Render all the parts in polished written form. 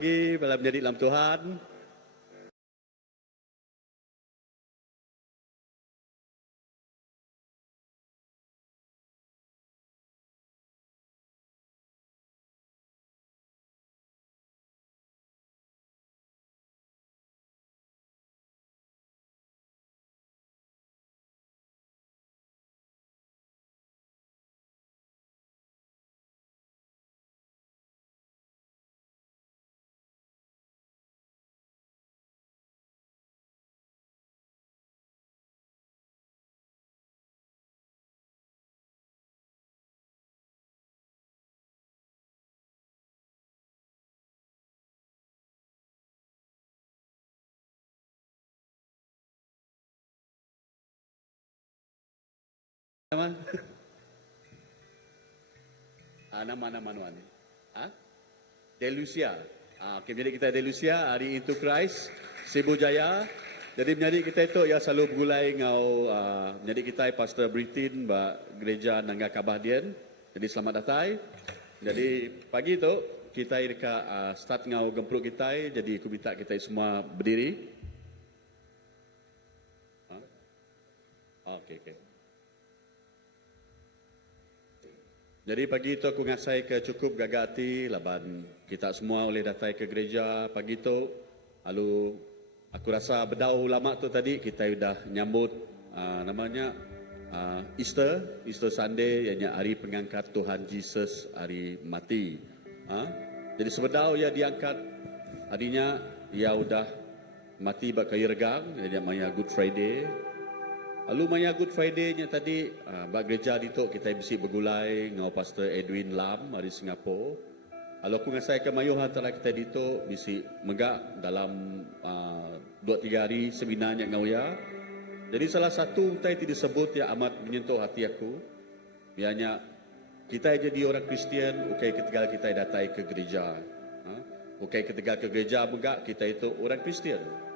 Dalam menjadi dalam Tuhan. Nama nuan. Delusia. Okay, jadi kita Delusia hari itu Christ Cebu Jaya. Jadi menjadi kita itu ya selalu bergulai ngau menjadi kita Pastor Britin ba gereja Nangga Kabahdian. Jadi selamat datang. Jadi pagi itu kita irka start ngau gempruk kita. Jadi aku minta kita semua berdiri. Okay. Jadi pagi itu aku ngasai ke cukup gagati laban kita semua oleh datang ke gereja pagi itu. Lalu aku rasa berdau lama tu tadi kita sudah nyambut namanya Easter Sunday, ianya hari pengangkat Tuhan Yesus hari mati. Jadi sebedau ia diangkat harinya ia sudah mati bak kayu regang, jadi namanya Good Friday. Lalu maya Good Friday-nya tadi, bak gereja dituk kita bisi bergulai ngau Pastor Edwin Lam dari Singapura. Lalu aku ngasai ke mayuh antara kita dituk bisi megak dalam 2-3 hari seminarnya ngau ya. Jadi salah satu tadi disebut yang amat menyentuh hati aku. Biarnya kita jadi orang Kristian, okay, ketika kita datang ke gereja. Okay, ketika ke gereja megak kita itu orang Kristian.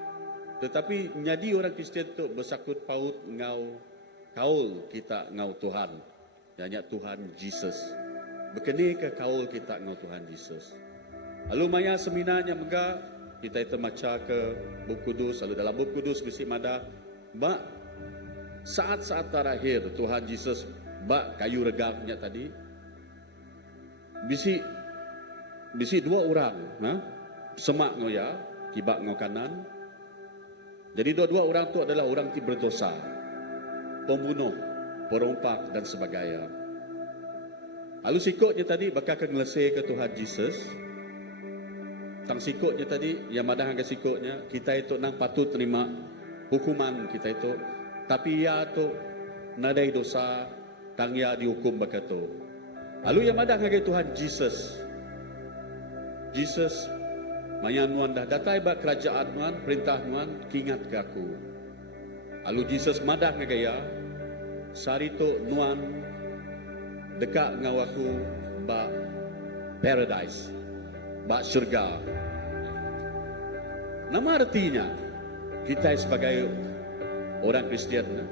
Tetapi menjadi orang Kristian itu bersangkut paut ngau kaul kita ngau Tuhan. Ianya Tuhan Yesus. Berkini ke kaul kita ngau Tuhan Yesus. Lalu maya seminarnya mega kita itu maca ke Buku Kudus. Lalu dalam Buku Kudus bisi mada bak saat-saat terakhir Tuhan Yesus bak kayu regangnya tadi. Bisi dua orang, semak ngau ya, kibak ngau kanan. Jadi dua-dua orang itu adalah orang yang berdosa, pembunuh, perompak dan sebagainya. Lalu sikutnya tadi bakal ngelesai ke Tuhan Yesus. Tang sikutnya tadi, yang madah angka sikutnya, kita itu nang patut terima hukuman kita itu. Tapi ya itu nadai dosa, tang ya dihukum begitu. Lalu yang madah angka Tuhan Yesus. Yesus maya nuan dah datai ba kerajaan nuan, perintah nuan, kingat ke aku. Lalu Jesus madah ngagaya, sari tu nuan dekat ngau aku ba paradise, ba syurga. Nama artinya kita sebagai orang Kristian,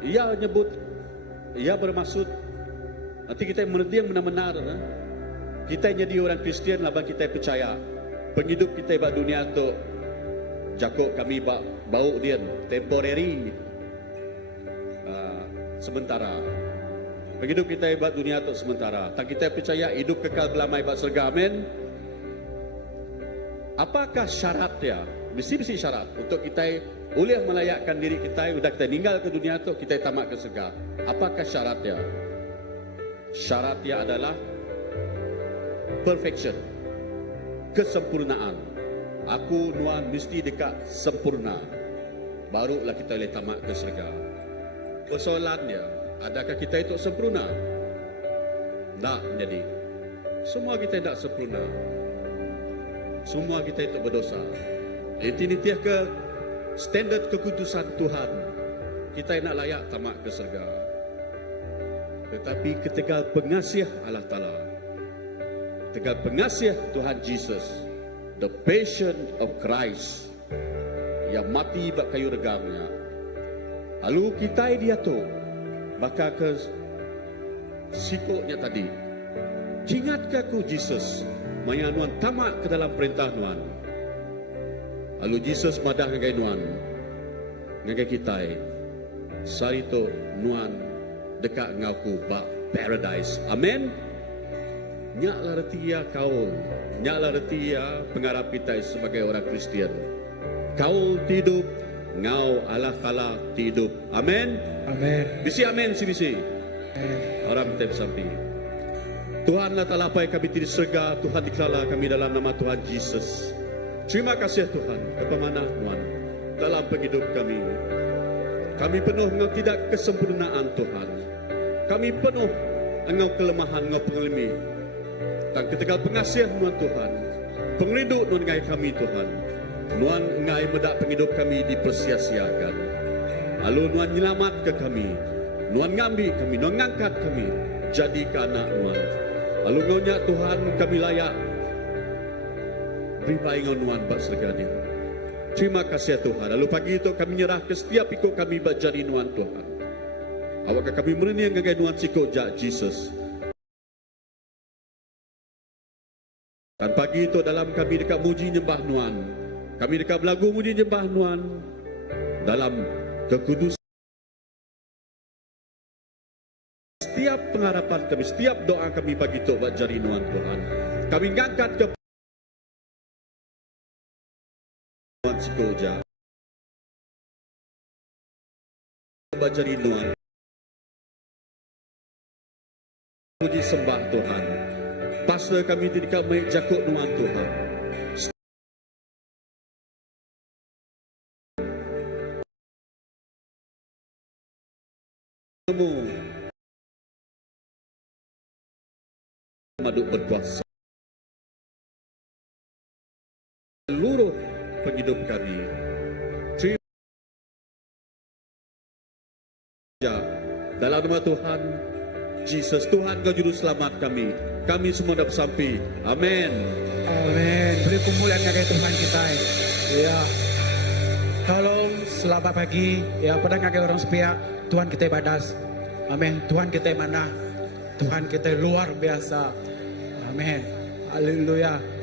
ia nyebut, ia bermaksud nanti kita mengerti yang benar-benar. Kita jadi orang Kristian labang kita percaya penghidup kita bak dunia tu jakok kami bak bau dia temporary sementara. Penghidup kita bak dunia tu sementara. Tak kita percaya hidup kekal belamai bak surga. Amin. Apakah syaratnya? Mesti syarat untuk kita boleh melayakkan diri kita sudah kita tinggal ke dunia tu kita tamat ke surga. Apakah syaratnya? Syaratnya adalah perfection, kesempurnaan. Aku nuan mesti dekat sempurna, barulah kita boleh tamat ke syurga. Persoalannya, adakah kita itu sempurna? Tak jadi. Semua kita tidak sempurna. Semua kita itu berdosa. Ini tiap ke standard kekudusan Tuhan, kita nak layak tamat ke syurga. Tetapi ketika pengasih Allah Ta'ala, tegal pengasih Tuhan Yesus, the passion of Christ, yang mati bak kayu regangnya. Lalu kita dia tu bakal ke sikutnya tadi. Ingat ke aku Yesus, maya nuan tamak ke dalam perintah nuan. Lalu Jesus madah ngagai nuan, ngagai kitai, sarito nuan dekat ngaku bak paradise. Amen. Nyaklah retia kaul, nyaklah retia pengarap kita sebagai orang Kristian. Kaul tidup, ngau Allah kala tidup. Amen. Amen. Bisi amen si bisi. Orang kita bersampi. Tuhanlah talapai kami di surga, Tuhan dikala kami dalam nama Tuhan Yesus. Terima kasih Tuhan, kepamanah Tuhan dalam penghidup kami. Kami penuh Engkau tidak kesempurnaan Tuhan. Kami penuh Engkau kelemahan, Engkau pengelimi. Dan ketika pengasihan Tuhan, pengelindung ngai kami Tuhan. Nuan ngai medak penghidup kami dipersia-siakan. Lalu Nuan nyelamat ke kami. Nuan ngambil kami, Nuan ngangkat kami. Jadi ke anak Nuan. Lalu ngaunya Tuhan kami layak. Beribai ngau Nuan bersergadi. Terima kasih Tuhan. Lalu pagi itu kami nyerah ke setiap ikut kami berjadi Nuan Tuhan. Awakah kami mereni ngagai Nuan sikut jak Jesus. Dan pagi itu dalam kami dekat muji nyembah Nuan. Kami dekat belagu muji nyembah Nuan. Dalam kekudusan. Setiap pengharapan kami, setiap doa kami pagi itu berjadi Nuan Tuhan. Kami ngangkat ke Nuan Sikoja. Berjadi Nuan. Puji sembah Tuhan. Pastor kami tidak baik jakut Nuan Tuhan. Kamu maduk berkuasa. Seluruh penghidup kami. Dalam nama Tuhan Jesus, Tuhan Kau Juru Selamat kami. Kami semua dah bersampi. Amin. Amin. Beri kemuliaan kepada Tuhan kita. Ya. Tolong selamat pagi. Ya, pada ngagai orang sepihak, Tuhan kita badas. Amin. Tuhan kita mana? Tuhan kita luar biasa. Amin. Haleluya.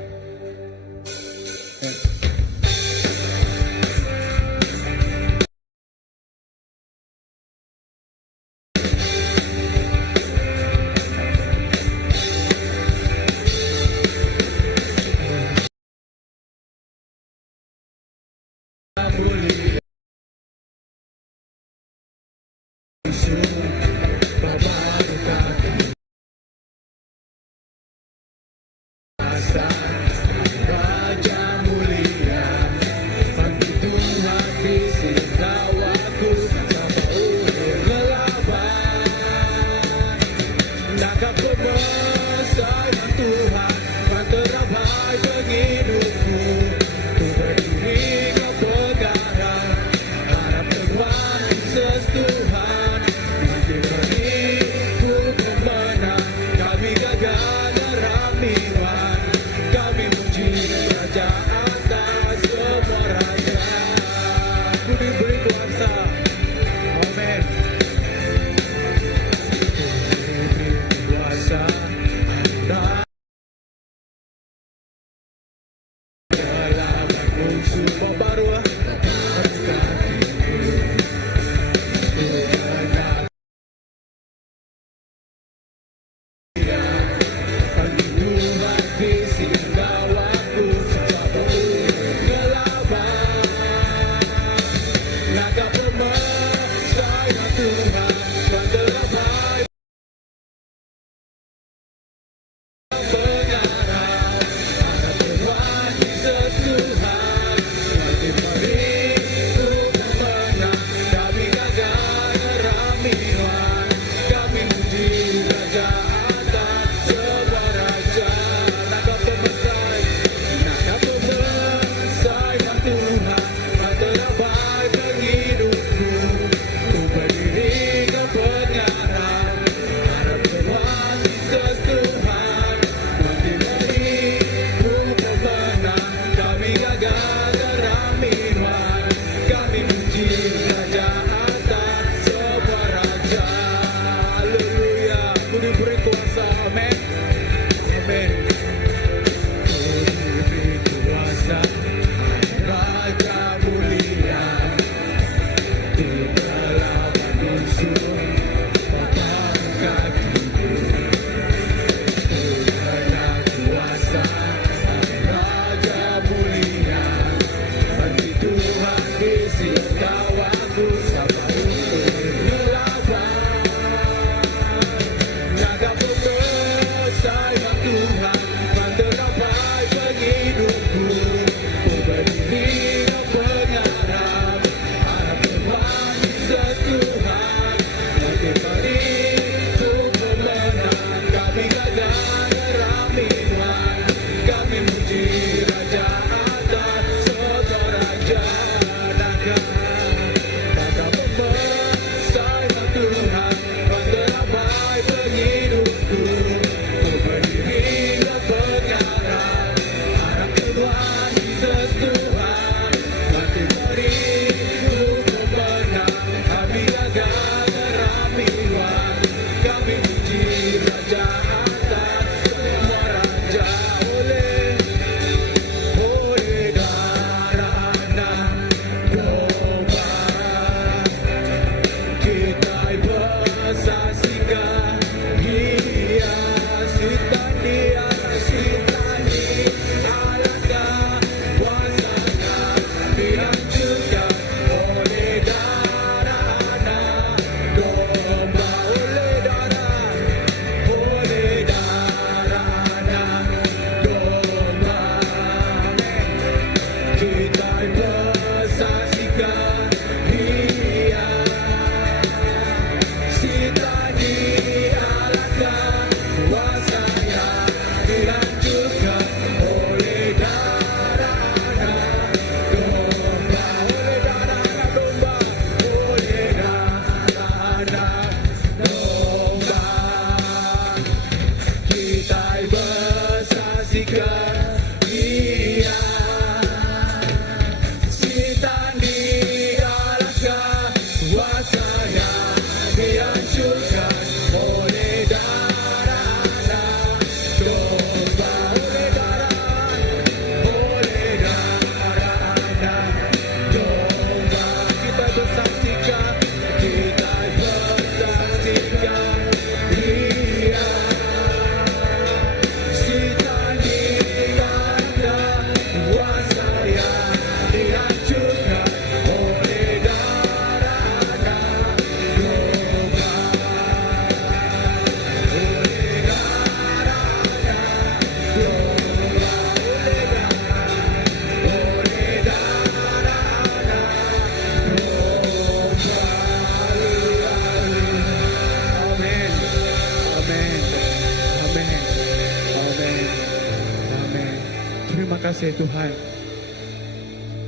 Terima kasih Tuhan.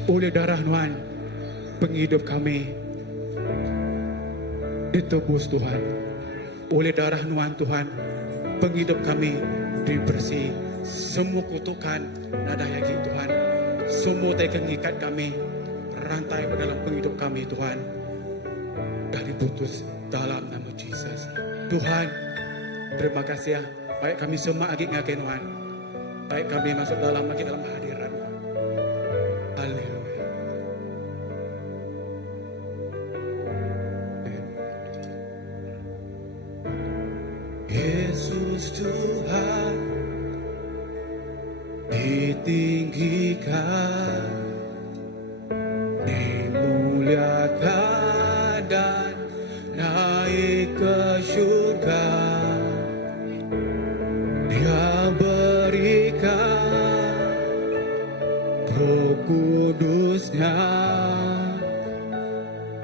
Oleh darah Tuhan, penghidup kami ditebus Tuhan. Oleh darah Tuhan, penghidup kami dibersih. Semua kutukan nada yaki Tuhan, semua yang mengikat kami, rantai dalam penghidup kami Tuhan, dah diputus dalam nama Yesus. Tuhan, terima kasih ya. Baik kami semua agak ngaken Tuhan, baik kami masuk dalam hadirat. Haleluya. Yesus Tuhan ditinggikan, dimuliakan dan naik ke surga. Dia berikan Roh Kudusnya,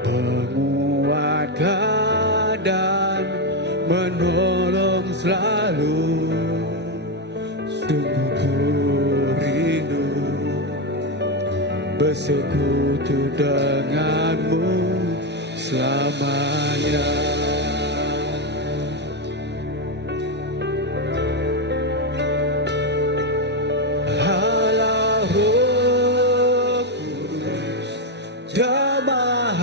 menguatkan dan menolong selalu. Sungguh ku rindu bersekutu denganmu selamanya. Allah Roh Kudus, jamah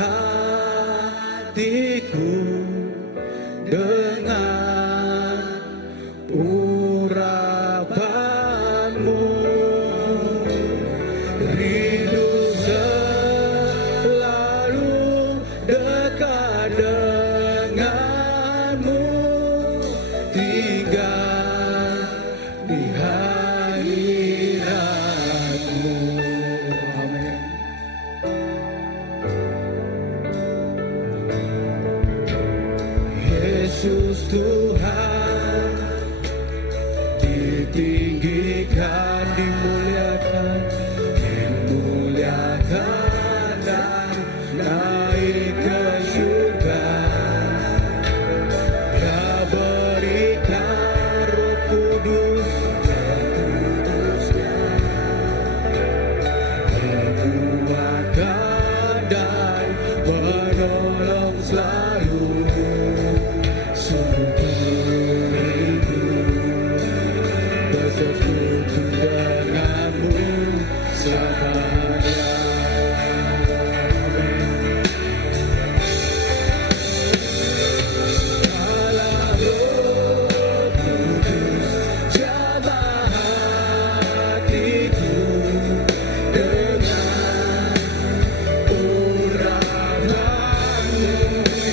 hatiku dengan urapanmu. Rindu selalu dekat denganmu, tinggal di hadiratmu. Amin. Yesus Tuhan ditinggikan, dimuliakan, dimuliakan dan naik ke surga. Dia berikan Roh Kudus, menguatkan dan menolong selalu. Sungguh rindu bersekutu denganmu selamanya. Allah Roh Kudus, jamah hatiku dengan urapanmu.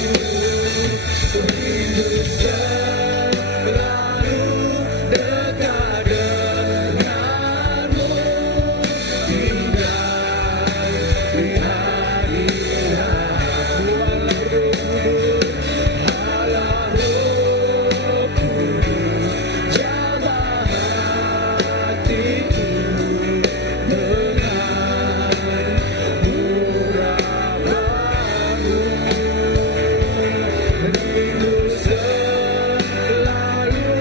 Rindu selalu dekat denganmu, tinggal di hadiratmu. Allah Roh Kudus, jamah hatiku dengan urapanmu. Rindu selalu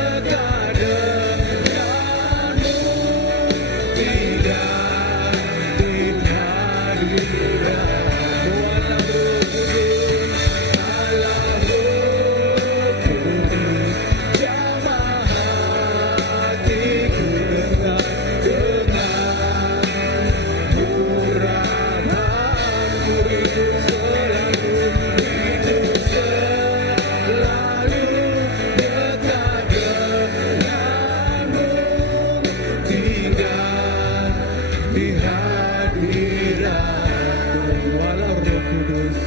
dekat denganmu, tidak di hadiratmu. Allah Roh Kudus, jamah hatiku dengan urapanmu. Rindu selalu dekat denganmu, tinggal di hadiratmu. Allah Roh Kudus,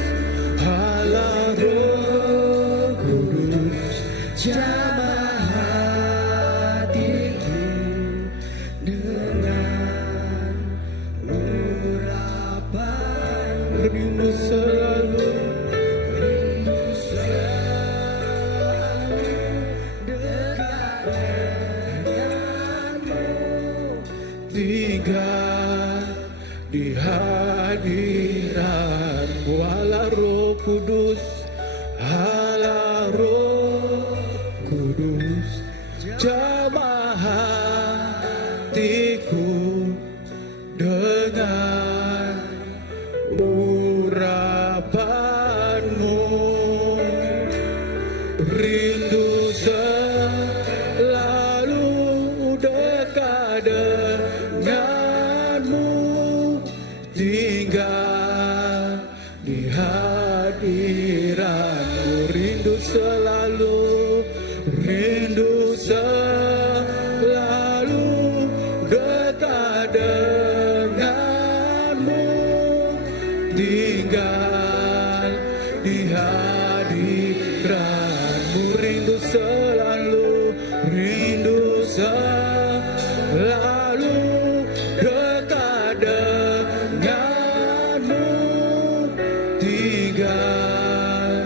Allah Roh Kudus, jamah hatiku dengan urapan. Rindu selalu dekat denganmu, tinggal di hadiratmu. Allah Roh Kudus, Allah Roh Kudus, jamah hatiku dengan urapanmu, rindu selalu dekat denganmu, tinggal di hadiratmu, rindu selalu dekat denganmu, tinggal di hadiratmu, rindu selalu dekat denganmu, tinggal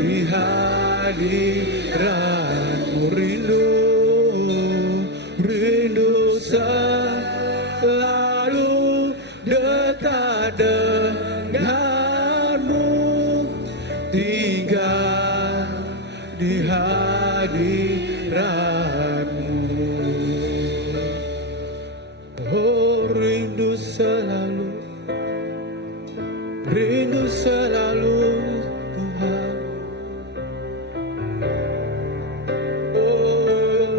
di hadiratmu, rindu selalu dekat denganmu, tinggal di hadiratmu. Oh, rindu selalu Tuhan. Oh,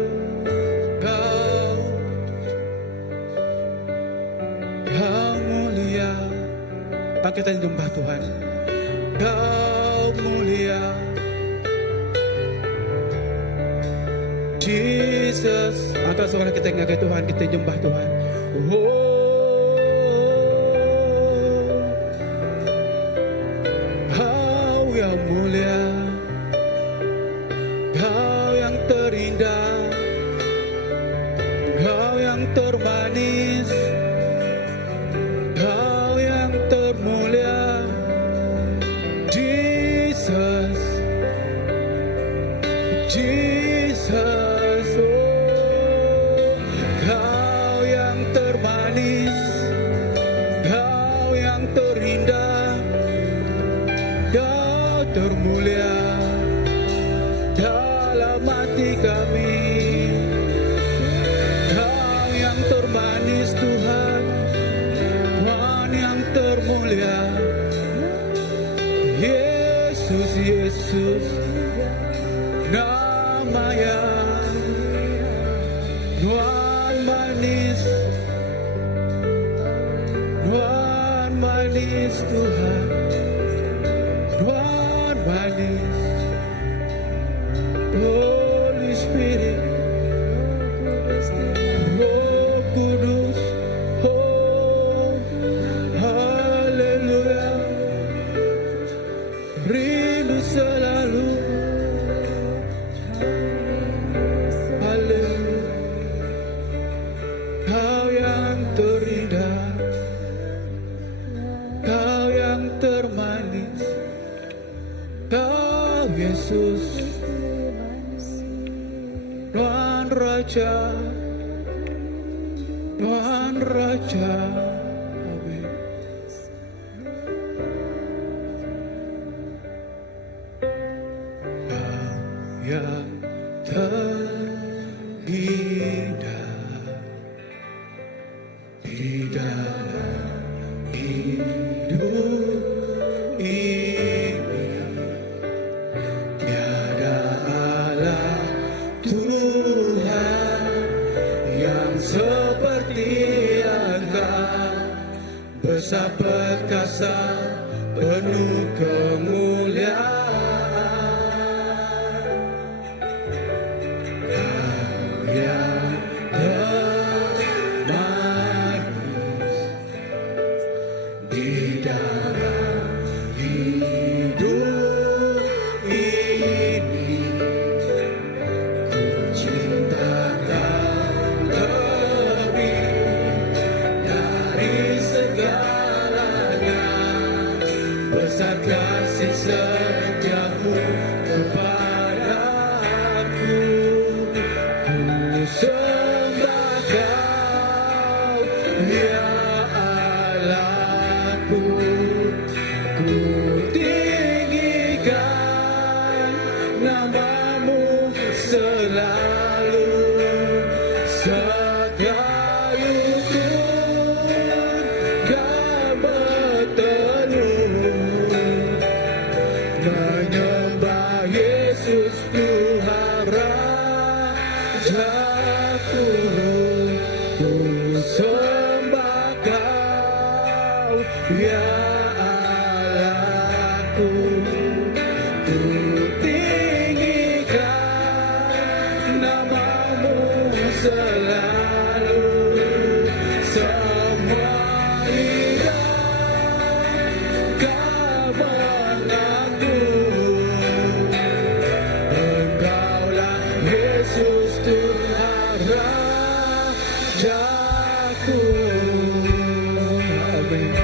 Kau mulia, pakai kita nyembah Tuhan. Kau mulia, Jesus. Angkat suara kita ngagai Tuhan, kita nyembah Tuhan. Oh, Kau yang mulia, Kau yang terindah, Kau yang termanis, Kau yang termulia, Jesus, Jesus. Oh, Kau yang termanis, Kau yang terindah, Kau termulia dalam hati kami. Kau yang termanis Tuhan, Tuhan yang termulia, Yesus, Yesus, nama yang Tuhan manis, Tuhan manis Tuhan, Tuhan manis. Holy Spirit, Roh Kudus, oh haleluya, rindu selalu, haleluya. Kau yang terindah, Kau yang termanis, Kau Yesus, Tuhan Raja, Tuhan Raja. Amin. Kau yang terindah di dalam hidup ini, tiada Allah Tuhan yang seperti Engkau, besar perkasa, penuh kemuliaan. Kau yang termanis di dalam hidup ini, ku cinta Kau lebih dari segalanya, besar kasih setiamu kepadaku. Ku sembah Kau, ya Allahku, ku tinggikan namamu selalu, setia semua lidah kau mengaku Engkaulah Yesus Tuhan Rajaku. Amin.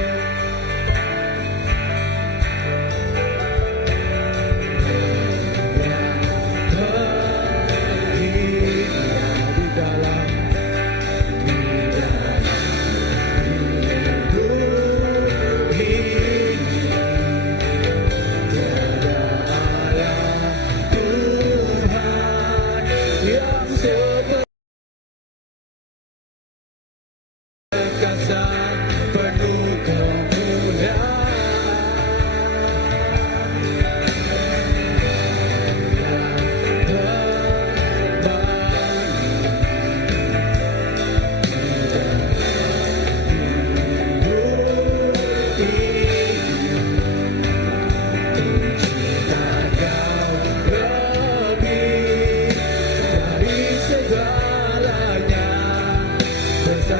Penuh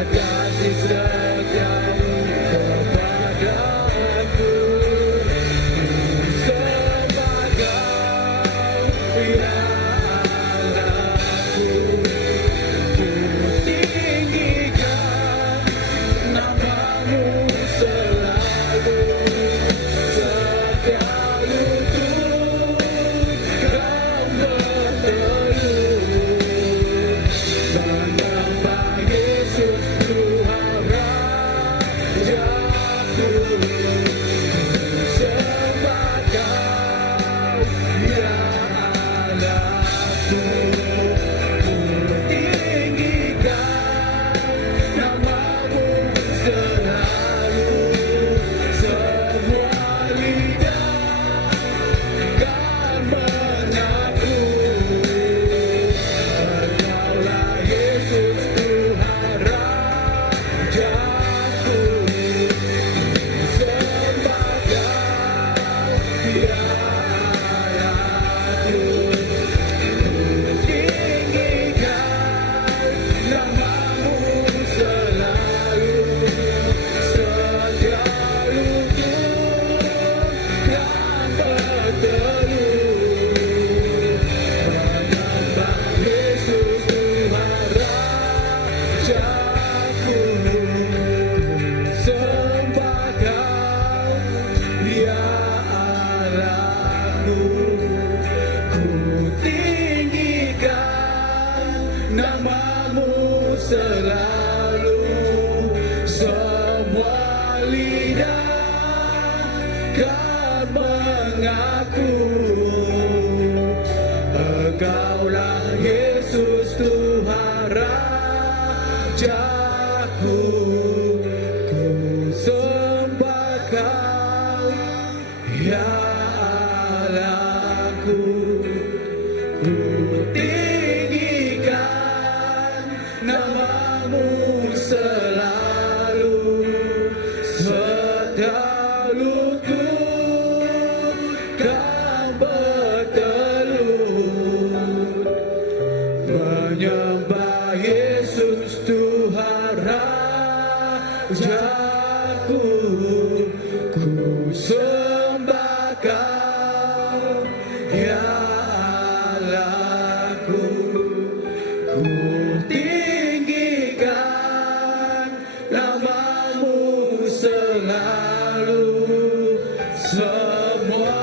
kasih setiamu kepadaku sebagai ya Allahku, ku tinggikan namamu selalu, setiap lutut kan berteduh menyembah Yesus Tuhan Rajaku, sembah Kau ya Allahku, ku tinggikan namamu selalu, semua lidah kan mengaku Engkaulah Yesus Tuhan Rajaku, sembah Kau ya Allahku, tinggikan namamu selalu, setiap lutut kan berteduh menyembah Yesus Tuhan Rajaku, sembah Kau ya Allahku, ku tinggikan namamu selalu, semua lidah kan mengaku Engkaulah Yesus Tuhan Rajaku, ku sembah Kau ya Allahku, ku tinggikan namamu selalu, setiap lutut kan berteduh menyembah Yesus Tuhan Rajaku, ku sembah Kau ya Allahku, ku tinggikan namamu selalu, semua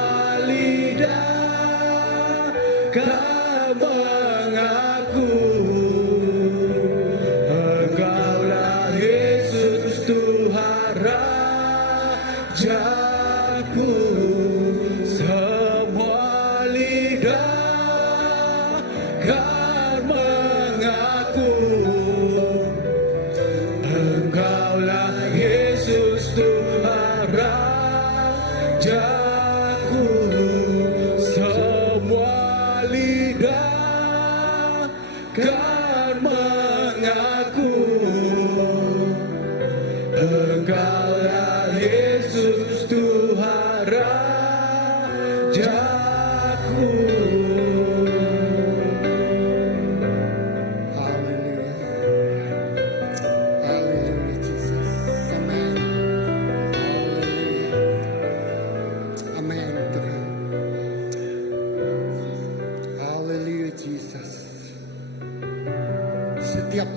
lidah kan mengaku Engkaulah Yesus Tuhan Rajaku, semua lidah kan mengaku Engkaulah Yesus Tuhan Rajaku.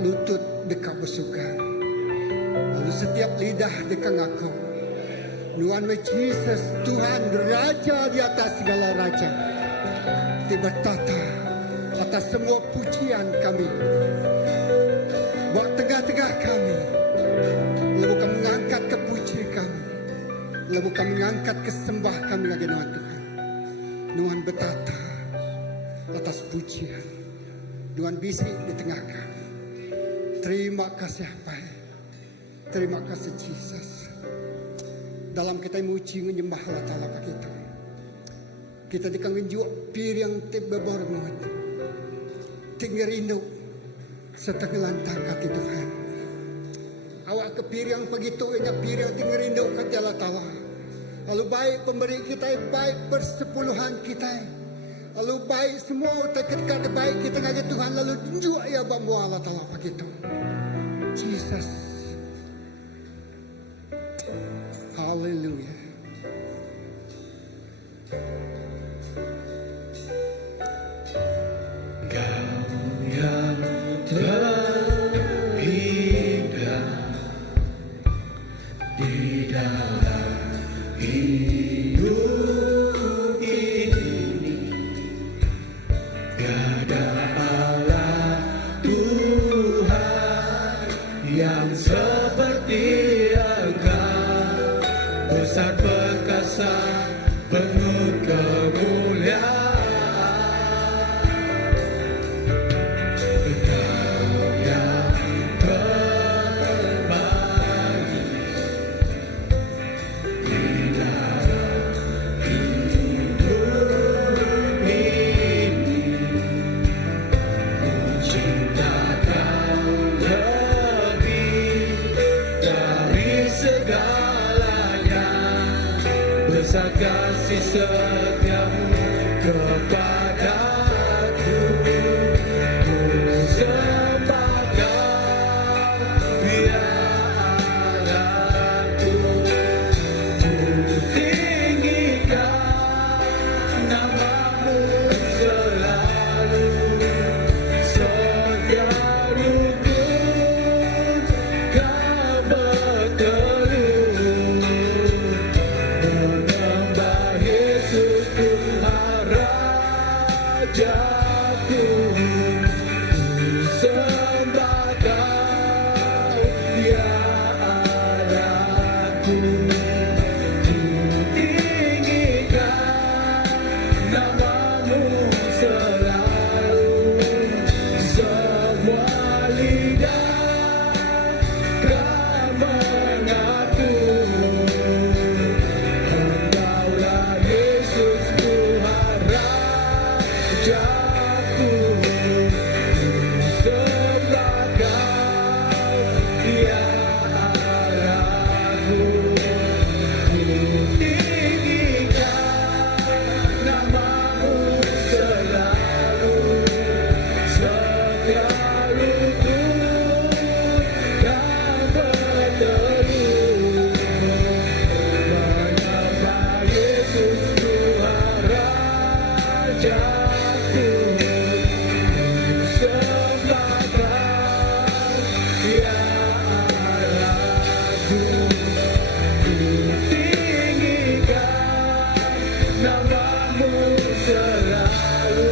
lutut dekat bersuka. Lalu setiap lidah dekat ngaku, Tuhan Jesus, Tuhan Raja di atas segala raja, bertata atas semua pujian kami. Buat tengah-tengah kami, lalu kami mengangkat kepuji kami, lalu kami mengangkat kesembah kami lagi Tuhan. Tuhan bertata atas pujian, Tuhan bisik di tengah kami. Terima kasih Bapak, terima kasih Jesus. Dalam kita muji menyembah Allah Ta'ala kita dikangen juga piring beborngot tinggal rindu setengah lantang kaki Tuhan. Awak ke piring begitu nya piring tinggal rindu kaki Allah Ta'ala. Lalu baik pemberi kita, baik persepuluhan kita, lalu baik semua ketika baik kita ngaji Tuhan, lalu tunjuk ya bambu Allah Ta'ala begitu. Jesus, haleluya. Besar perkasa penuh kemuliaan, Engkau yang berbagi di dalam hidup ini. Cinta Kau lebih dari segalanya, besar kasih setiamu kepadaku. Ku sembah Kau, ya Allahku. Ku tinggikan nama-Mu selalu, setia rukun Kau berteduh. Menyembah Yesus Tuhan Rajaku, ku sembah Kau, ya Allahku. Ku tinggikan nama-Mu selalu, semua lidah kan mengaku. Engkaulah Yesus Tuhan Rajaku, ku sembah Kau, ya Allahku. Ku tinggikan nama-Mu selalu, setia rukun Kau berteduh. Menyembah Yesus Tuhan Rajaku, ku sembah Kau, ya Allahku. Ku tinggikan nama-Mu selalu,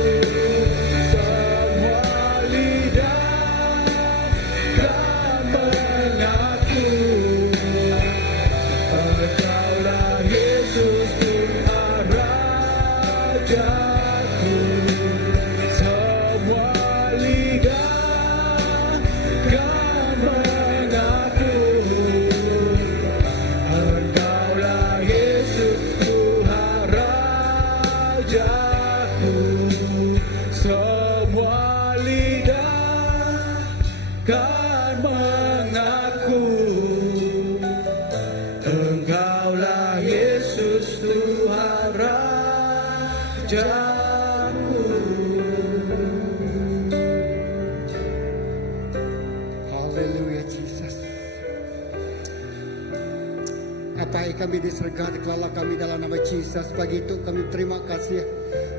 semua lidah kan mengaku. Engkaulah Yesus Tuhan Rajaku, semua lidah kan mengaku. Engkaulah Yesus Tuhan Rajaku, semua lidah kan mengaku. Engkaulah Yesus Tuhan Rajaku. Haleluya Jesus. Apa yang kami disergah dikelalah kami dalam nama Jesus. Pagi itu kami terima kasih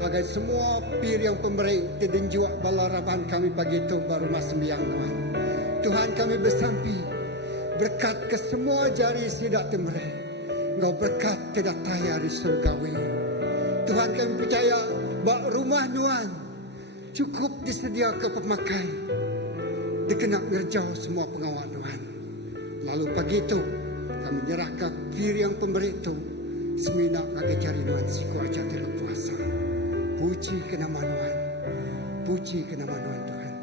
agar semua pir yang pemberi didenjua balaraban kami pagi itu baru mas sembiang Tuhan. Tuhan kami bersampi berkat ke semua jari sidak temerah. Engkau berkat tidak tayar di surgawi. Tuhan kami percaya bahawa rumah Nuan cukup disedia ke pemakai. Dikenak ngerjau semua pengawal Nuan. Lalu pagi itu kami nyerahkan kiri yang pemberi itu seminak agak cari Nuan siku aja di puasa. Puji ke nama Nuan. Puji ke nama Nuan Tuhan.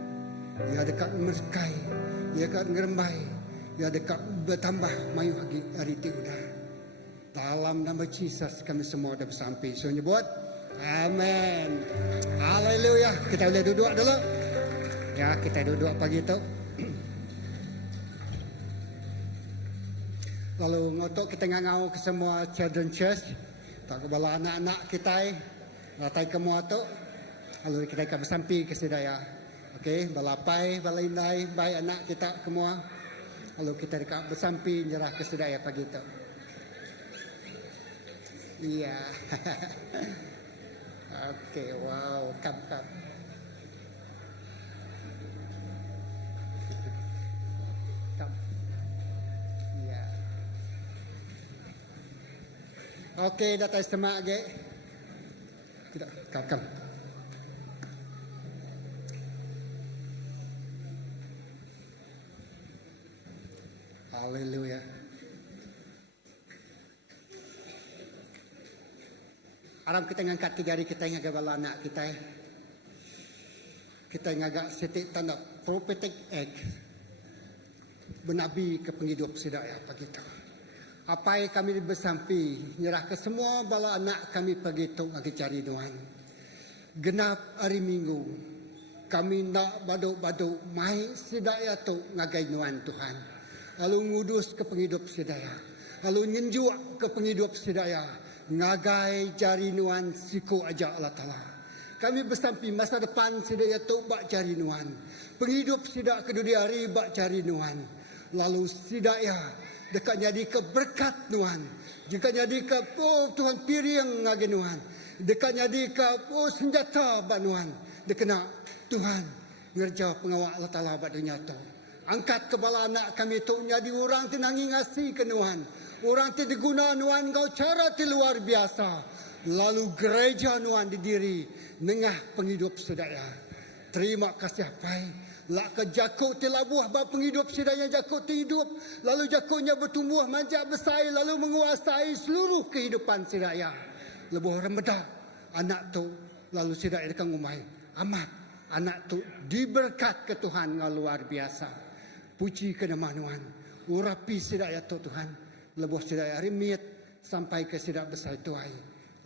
Ya dekat merkai, ya dekat ngerembai, ya dekat bertambah mayu hari tiudah. Dalam nama Yesus kami semua dah bersampai. So nyebut amin. Haleluya. Kita boleh duduk dulu. Ya, kita duduk pagi itu. Lalu ngotok kita ngangau ke semua children church. Tak kebala anak-anak kita latai ke mua tu. Lalu kita akan bersampai ke sedaya. Okey, balapai, balainai, baik anak kita ke mua. Lalu kita dekat bersampai nyerah ke sedaya pagi itu. Iya. Okey, wow, kam. Iya. Okey, datang semak lagi. Tidak, kam. Haleluya. Aram kita ngangkat tiga hari kita ngagak bala anak kita. Kita ngagak setik tanda prophetic egg. Benabi ke penghidup sedaya pagi itu. Apa yang kami bersampi nyerah ke semua bala anak kami pagi itu ngagak cari Tuhan. Genap hari Minggu kami nak baduk-baduk mai sedaya tu ngagai Tuhan Tuhan. Lalu ngudus ke penghidup sedaya. Lalu nyenjuk ke penghidup sedaya. Ngagai jari nuan siku aja Allah Ta'ala. Kami bersampi masa depan sedaya tu bak jari nuan. Penghidup sidak kedua hari bak jari nuan. Lalu sidaya dekat jadi ke berkat nuan. Jika jadi ke Tuhan piring ngagai nuan. Dekat jadi ke senjata bak nuan. Dekena Tuhan ngerja pengawal Allah Ta'ala bak dunia tu. Angkat kepala anak kami tu jadi orang tenangi ngasih ke nuan. Orang tu diguna Nuan kau cara tu luar biasa. Lalu gereja Nuan didiri nengah penghidup sedaya. Terima kasih Pai. Lak ke jakut tilabuh bab penghidup sedaya jakut hidup. Lalu jakutnya bertumbuh manjak besar lalu menguasai seluruh kehidupan sedaya. Lebuh remeda anak tu lalu sedaya dekat umai. Amat anak tu diberkat ke Tuhan yang luar biasa. Puji ke nama Nuan. Urapi sedaya tu Tuhan. Lebuh sidaya remit sampai ke sidak besar tuai.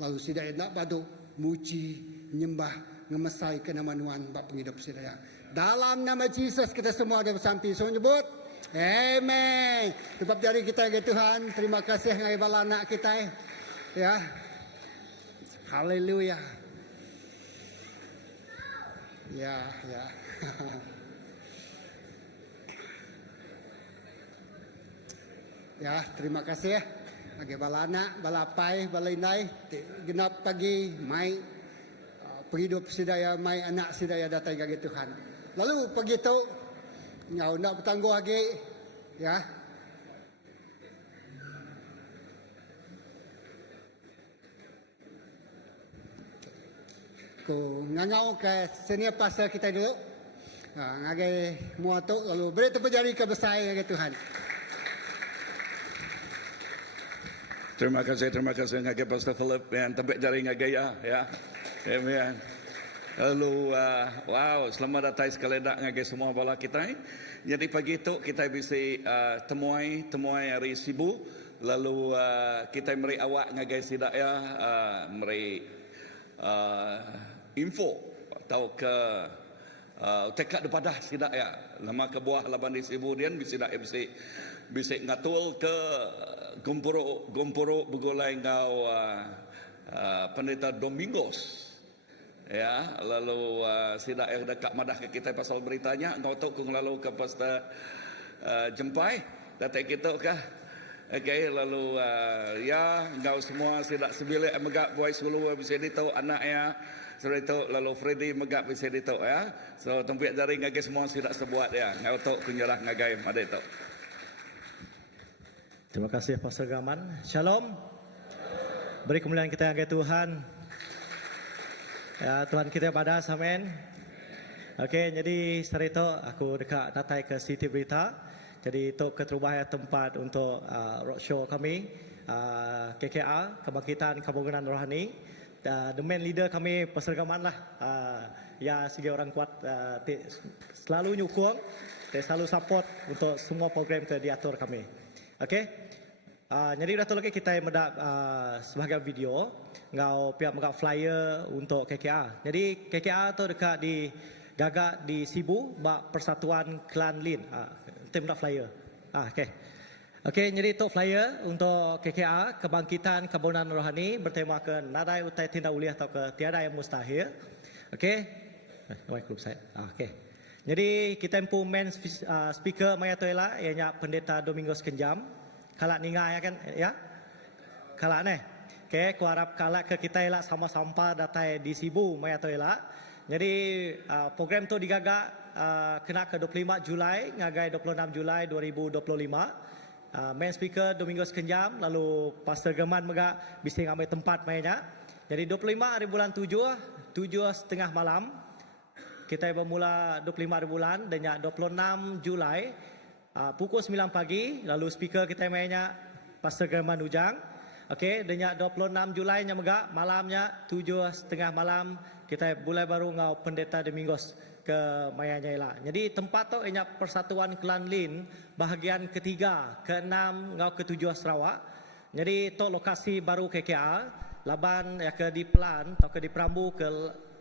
Lalu sidaya nak badu muji nyembah ngemesai ke nama Nuan bab penghidup sidaya. Dalam nama Yesus kita semua ada bersampi. So nyebut amen. Sebab jari kita ke Tuhan. Terima kasih ngai bala anak kita. Ya. Haleluya. Ya. Ya, terima kasih ya. Bagi bala anak, bala pai, bala inai, genap pagi mai penghidup sedaya mai anak sedaya datang ke Tuhan. Lalu pagi tu ngau nak bertangguh lagi ya. Ku ngangau ke senior pastor kita dulu. Ngagai muatuk lalu beri tepuk jari ke besar ke Tuhan. Terima kasih ngagai Pastor Philip yang tepuk jari ngagai ya. Amen. Lalu wow, selamat datang sekali dak ngagai semua bala kita. Jadi pagi itu kita bisa temuai hari Sibu. Lalu kita meri awak ngagai sidak ya meri info atau ke tekad depadah sidak ya. Lama ke buah laban di Sibu dian bisa ngatul ke Gomporo begulai ngau Pendeta Domingos ya. Lalu sidak yang dekat madah ke kita pasal beritanya ngau tu kung lalu ke Pastor Jempai datang kita kah Okey, lalu ya, engkau semua sidak sebilik megak voice dulu bisa dito anak ya. Seperti itu, lalu Freddy megak bisa dito ya. So, tempat jaring ngagai semua sidak sebuat ya. Ngau tok kunyerah ngagai ada itu. Terima kasih Pastor Gaman. Shalom. Beri kemuliaan kita kepada Tuhan. Ya, Tuhan kita badas, amin. Okey, jadi setelah itu aku dekat datang ke City Berita. Jadi itu keterubah tempat untuk roadshow kami, KKR, Kebangkitan Kebangunan Rohani. The main leader kami Pastor Gaman lah. Ya, sebagai orang kuat selalu nyukung, selalu support untuk semua program yang diatur kami. Okey. Jadi dah tu lagi kita mendak sebagai video ngau pihak mendak flyer untuk KKR. Jadi KKR tu dekat di Gagak di Sibu bak Persatuan Klan Lin. Tim mendak flyer. Okey. Okey, jadi tu flyer untuk KKR Kebangkitan Kebangunan Rohani bertema ke nadai utai tindak uliah atau ke tiada yang mustahil. Okey. Baik grup saya. Okey. Jadi kita empu main speaker Maya Toela ianya Pendeta Domingos Kenjam. Kalak ninga ya kan ya. Kalak ne. Okey, ku harap kalak ke kita elak sama-sama datai di Sibu Maya Toela. Jadi program tu digagak kena ke 25 Julai ngagai 26 Julai 2025. Main speaker Domingos Kenjam lalu Pastor Gaman megak bising ambil tempat mainnya. Jadi 25 hari bulan 7, 7:30 malam. Kita bermula 25 hari bulan dan 26 Julai pukul 9 pagi lalu speaker kita mainnya Pastor Gaman Ujang. Okey, dan 26 Julai nya megak malamnya 7:30 malam kita mulai baru ngau Pendeta Domingos ke Maya Nyaila. Jadi tempat tu ianya Persatuan Klan Lin bahagian ketiga, ke-6 ngau ke-7 Sarawak. Jadi tu lokasi baru KKR, laban ya ke di Pelan atau ke di Perambu ke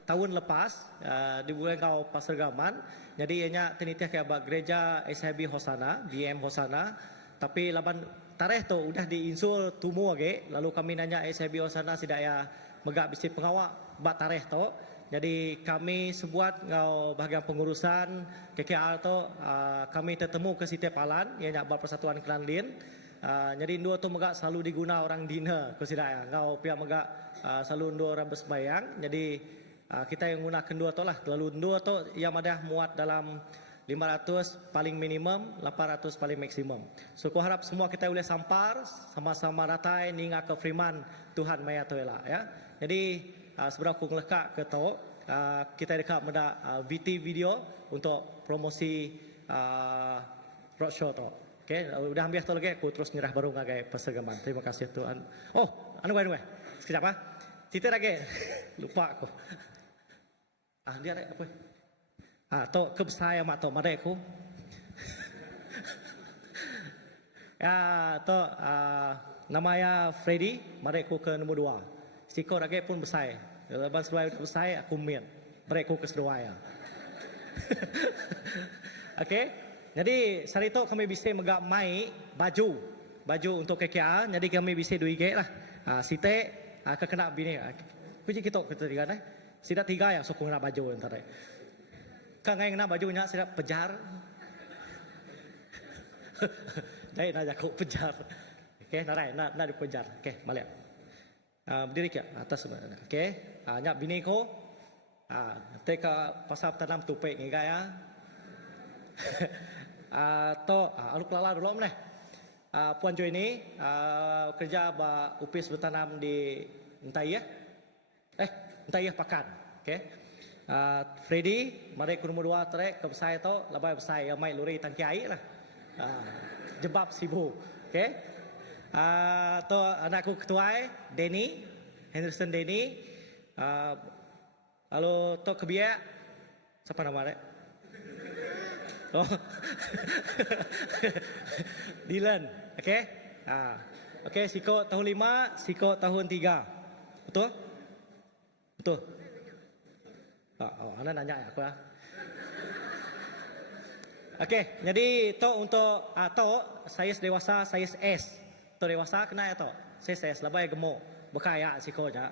tahun lepas di bulan ngau Pasar Gaman. Jadi ianya tenitiah ke gereja SIB Hosana, BM Hosana. Tapi laban tarikh tu udah diinsul tumu age, lalu kami nanya SIB Hosana sidak ya megak bisi pengawak bak tarikh tu. Jadi kami sebuat ngau bahagian pengurusan KKR tu kami tertemu ke Siti Palan ianya bak Persatuan Klan Lin. Jadi dua tu megak selalu diguna orang dina ke sidak ya. Ngau pihak megak selalu dua orang bersembayang. Jadi kita yang gunakan dua tu lah. Lalu dua tu yang ada muat dalam 500 paling minimum, 800 paling maksimum. So aku harap semua kita boleh sampar sama-sama datai ninga ke Freeman Tuhan Maya Toela ya. Jadi sebenarnya aku ngelekak ke tu kita dekat menda VT video untuk promosi roadshow tu. Okey, udah ambil tu lagi aku terus nyerah baru ngagai Pastor Gaman. Terima kasih Tuhan. Oh, anu sekejap cerita lagi. Lupa aku. Dia ada apa? To kebesaya mak to madeku. Ya, to namanya Freddy, madeku ke nombor 2. Siko lagi pun besai. Lepas Surabaya besai aku mian. Madeku ke Surabaya. Okey. Jadi hari itu kami bisa megak mai baju untuk KKR. Jadi kami bisa 2 gig lah. Site kena bini. Puji kita tiga dah. Sida 3 ya sokong nak baju entar. Kang ngai kena bajunya sida pejar. Jadi nak aku pejar. Okey, nak dipejar. Okey, balik. Berdiri ke atas sebenarnya. Okey. Nyak bini ko. Teka pasal tanam tupek ngai ya. Alu kelala dulu meneh. Puan Jo ini kerja ba upis bertanam di Entayah. Entayah Pakan. Okey. Freddy, mari ke nombor 2 trek ke besai tu, labai besai mai luri tangki air lah. Jebab sibuk. Okey. Tu anakku ketua Denny, Henderson Denny. Lalu tu kebiak siapa nama dia? Oh. Dylan. Okey. Okey, Siko tahun 5, Siko tahun 3. Betul? Betul. Anda nanya aku lah. Okey, jadi tu untuk saiz dewasa, saiz S. Tu dewasa kena ya tu. Saiz S labai gemuk. Bekaya Siko nya.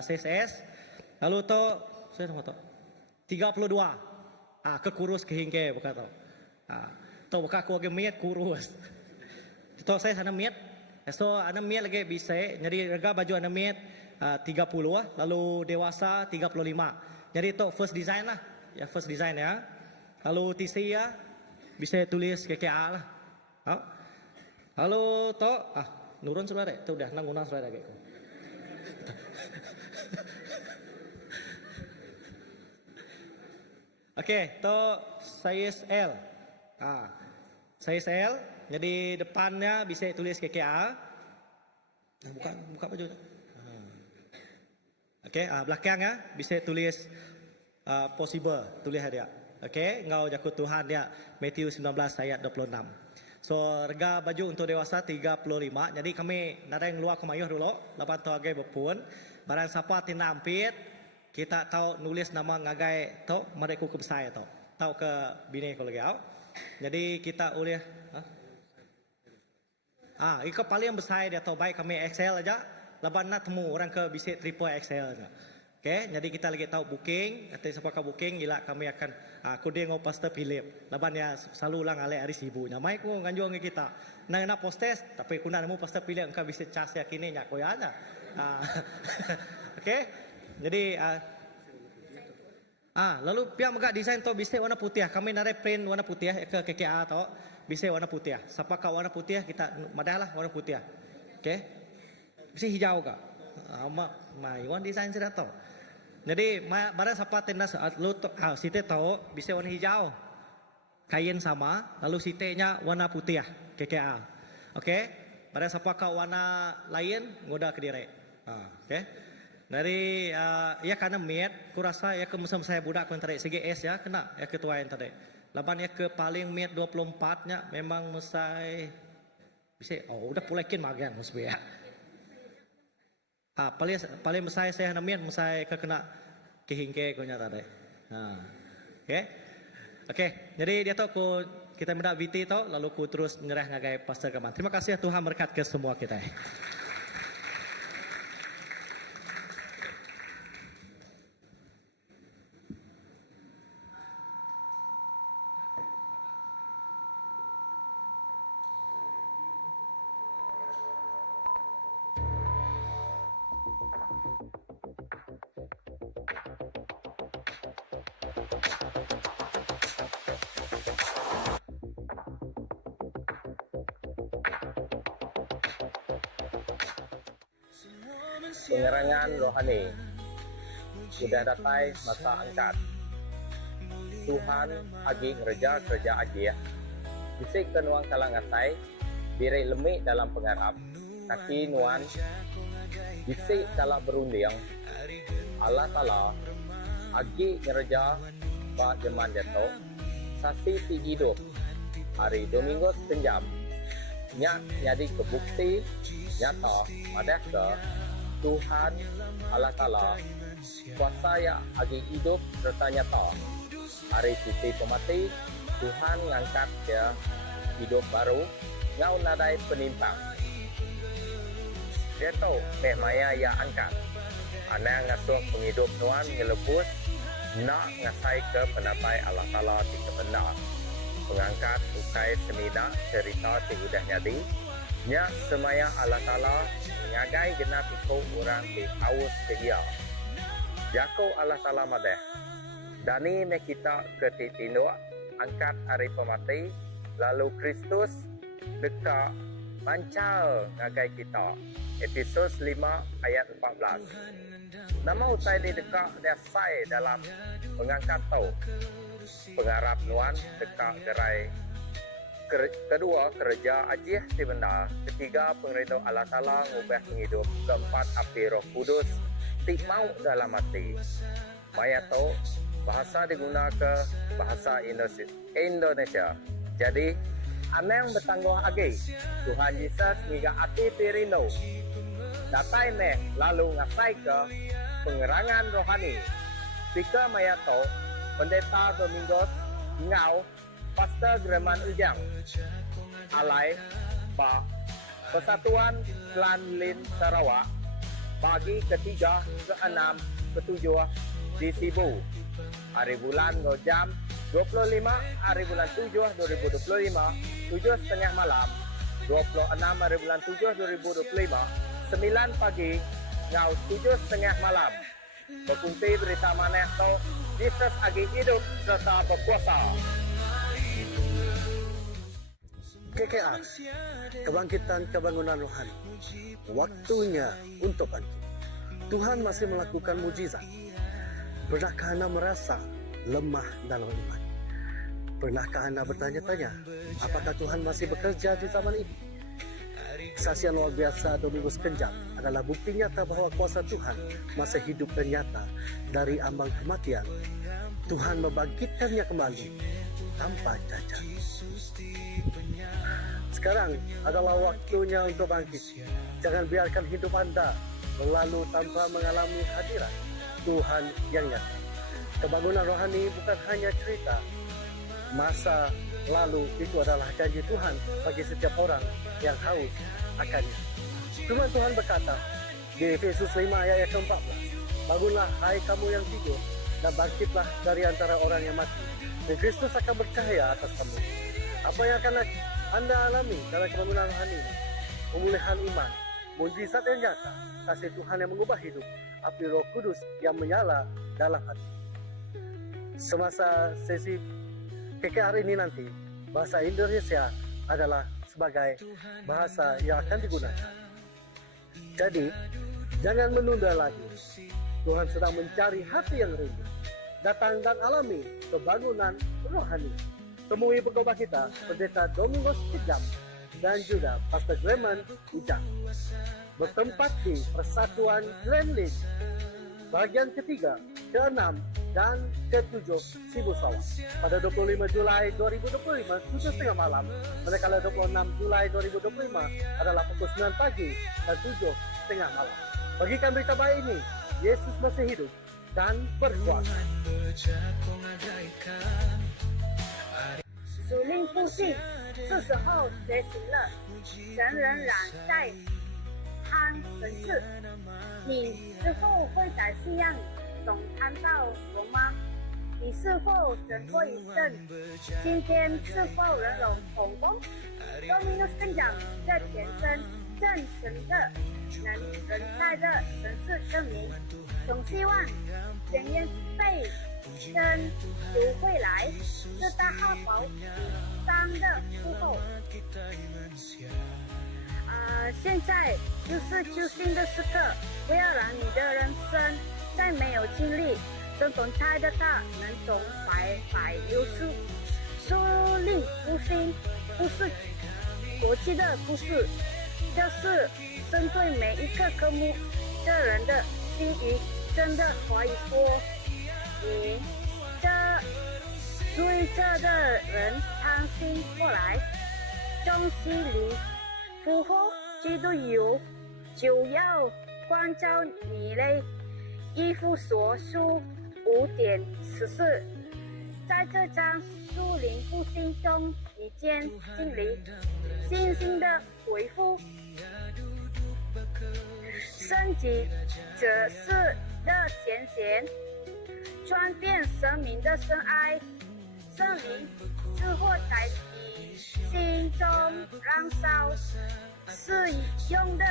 Saiz S. Lalu tu saya tahu tu. 32. Kekurus kehingke bukan tu. Tu bukan aku agak miat kurus. Kita saya 6 meter. So 6 meter lagi bisa. Jadi harga baju 6 meter 30 lalu dewasa 35. Jadi itu first design lah. Ya first design ya. Lalu TC ya bisa tulis KKA lah. Lalu to nurun sudah deh. Itu udah nang guna sudah deh. Okey, to size L. Size L. Jadi depannya bisa tulis KKA. Buka baju. Okey, belakangnya bisa tulis possible, tulis dia. Okey, engkau jakut Tuhan dia. Matthew 19 ayat 26. So, harga baju untuk dewasa 35. Jadi kami nareng luar kemayuh dulu. Lepas tu agai berpun. Barang siapa tina ampit, kita tahu nulis nama ngagai tu, mereka ke besar tu. Tahu ke bini ko lagi. Jadi kita boleh itu paling besar dia tahu baik kami Excel aja. Lepas nak temu orang ke bisa triple Excel aja. Okay, jadi kita lagi tahu booking, atau siapa ke booking, gila kami akan kode ngau Pastor Philip. Lepas ya selalu ulang alih hari sibunya. Mai ko nganjung kita. Nak postes, tapi kuna nemu Pastor Philip engkau bisa cas ya kini nyak ko ya ada. Okay, jadi lalu pihak megak desain to bisa warna putih. Kami narik print warna putih ke KKA to bisa warna putih. Siapa ka warna putih kita madahlah warna putih. Okay, bisa hijau ka. Mai warna desain sudah to. Jadi barang siapa tindas lu site tahu bisa warna hijau. Kain sama, lalu sitenya warna putih KKA. Okey. Barang siapa ka warna lain ngoda ke direct. Okey. Dari ya karena miat, ku rasa ya ke musim saya budak ku tadi CGS ya kena ya ketua yang tadi. Laban ya ke paling miat 24 nya memang mesai bisa udah pulekin magang musbe ya. Paling mesai saya namian mesai ke kena kehingke ko nya tadi. Okey, jadi dia tu kita minta VT tu lalu ku terus nyerah ngagai Pastor Kaman. Terima kasih Tuhan berkat ke semua kita. Pengerangan rohani sudah datang masa angkat. Tuhan agi kerja aja. Bisik kenuang kalangan saya diri lemik dalam pengarap. Kaki nuan bisik kalah berunding. Allah Taala agi kerja bak zaman jatuh. Sasi ti hidup hari Domingo senjam. Nyak jadi kebukti nyata pada ke Tuhan Allah Ta'ala kuasa yang agi hidup serta nyata. Hari sisi pemati Tuhan ngangkat dia hidup baru ngau nadai penimpang. Dia tahu maya yang angkat. Anak ngasuh penghidup Tuhan ngelebus nak ngasai ke penapai Allah Ta'ala di kebenar. Pengangkat ukai semina cerita ti udah nyadi. Nya semaya Allah Ta'ala ngagai genap ikut orang di haus dia. Jako Allah Ta'ala madeh. Dani me kita ke titindo angkat hari pemati lalu Kristus dekat mancal ngagai kita. Efesus 5 ayat 14. Nama utai di dekat dia sai dalam pengangkat tau. Pengarap nuan dekat gerai. Kedua, kerja ajih di benda. Ketiga, pengerito Allah Ta'ala ngubah penghidup. Keempat, api Roh Kudus ti mau dalam hati. Maya to bahasa digunakan bahasa Indonesia. Jadi, ane yang bertanggung agi Tuhan Yesus ngiga hati pirino. Datai me lalu ngasai ke pengerangan rohani. Pika maya to pendeta Domingos ngau Pastor Greman Ujang alai ba Persatuan Klan Lin Sarawak bagi ketiga, keenam, ketujuh di Sibu hari bulan jam 25 hari bulan 7 2025 7:30 malam 26 hari bulan 7 2025, 9 pagi ngau 7.30 malam. Berkunti berita maneh to Yesus lagi hidup serta berkuasa. KKR, Kebangkitan Kebangunan Rohani. Waktunya untuk bangkit. Tuhan masih melakukan mujizat. Pernahkah anda merasa lemah dalam iman? Pernahkah anda bertanya-tanya, apakah Tuhan masih bekerja di zaman ini? Kesaksian luar biasa Domingus Kenjang adalah bukti nyata bahwa kuasa Tuhan masih hidup dan nyata. Dari ambang kematian, Tuhan membangkitkannya kembali tanpa cacat. Sekarang adalah waktunya untuk bangkit. Jangan biarkan hidup anda berlalu tanpa mengalami hadirat Tuhan yang nyata. Kebangunan rohani bukan hanya cerita masa lalu, itu adalah janji Tuhan bagi setiap orang yang haus akannya. Firman Tuhan berkata di Efesus 5 ayat ke-14, bangunlah hai kamu yang tidur dan bangkitlah dari antara orang yang mati, dan Kristus akan bercahaya atas kamu. Apa yang akan anda alami dalam kebangunan rohani ini? Pemulihan iman, mujizat yang nyata, kasih Tuhan yang mengubah hidup, api Roh Kudus yang menyala dalam hati. Semasa sesi KKR ini nanti, bahasa Indonesia adalah sebagai bahasa yang akan digunakan. Jadi, jangan menunda lagi. Tuhan sedang mencari hati yang rindu. Datang dan alami kebangunan rohani. Temui pengkhotbah kita, Pendeta Domingus Kenjang dan juga Pastor Gleman Ujang. Bertempat di Persatuan Glenlyn, bagian ketiga, ke-6 dan ke-7 Sibu Sawah. Pada 25 Julai 2025, 7.30 malam, manakala 26 Julai 2025 adalah pukul 9 pagi dan 7.30 malam. Bagikan berita baik ini, Yesus masih hidup dan berkuasa. 属灵复兴，是时候觉醒了。神仍然在看神事，你之后会在信仰中看到我吗？你是否整过一生？今天是否仍有成功？Domingus Kenjang这天生正神的能在的神事证明，总希望检验被真赎回来，是大号宝伤的时候。现在就是救星的时刻，不要让你的人生再没有经历神总裁的大能中白白流失。树立复兴不是国际的故事，这是针对每一个科目这人的心语，真的可以说，对这的人ทั้งสิ้น过来，中西里复活基督有就要关照你嘞。以弗所书5:14，在这张属灵复兴中已经经历信心的恢复，升级这是的显现，转变生命的深爱，圣灵之火在你心中燃烧，是用的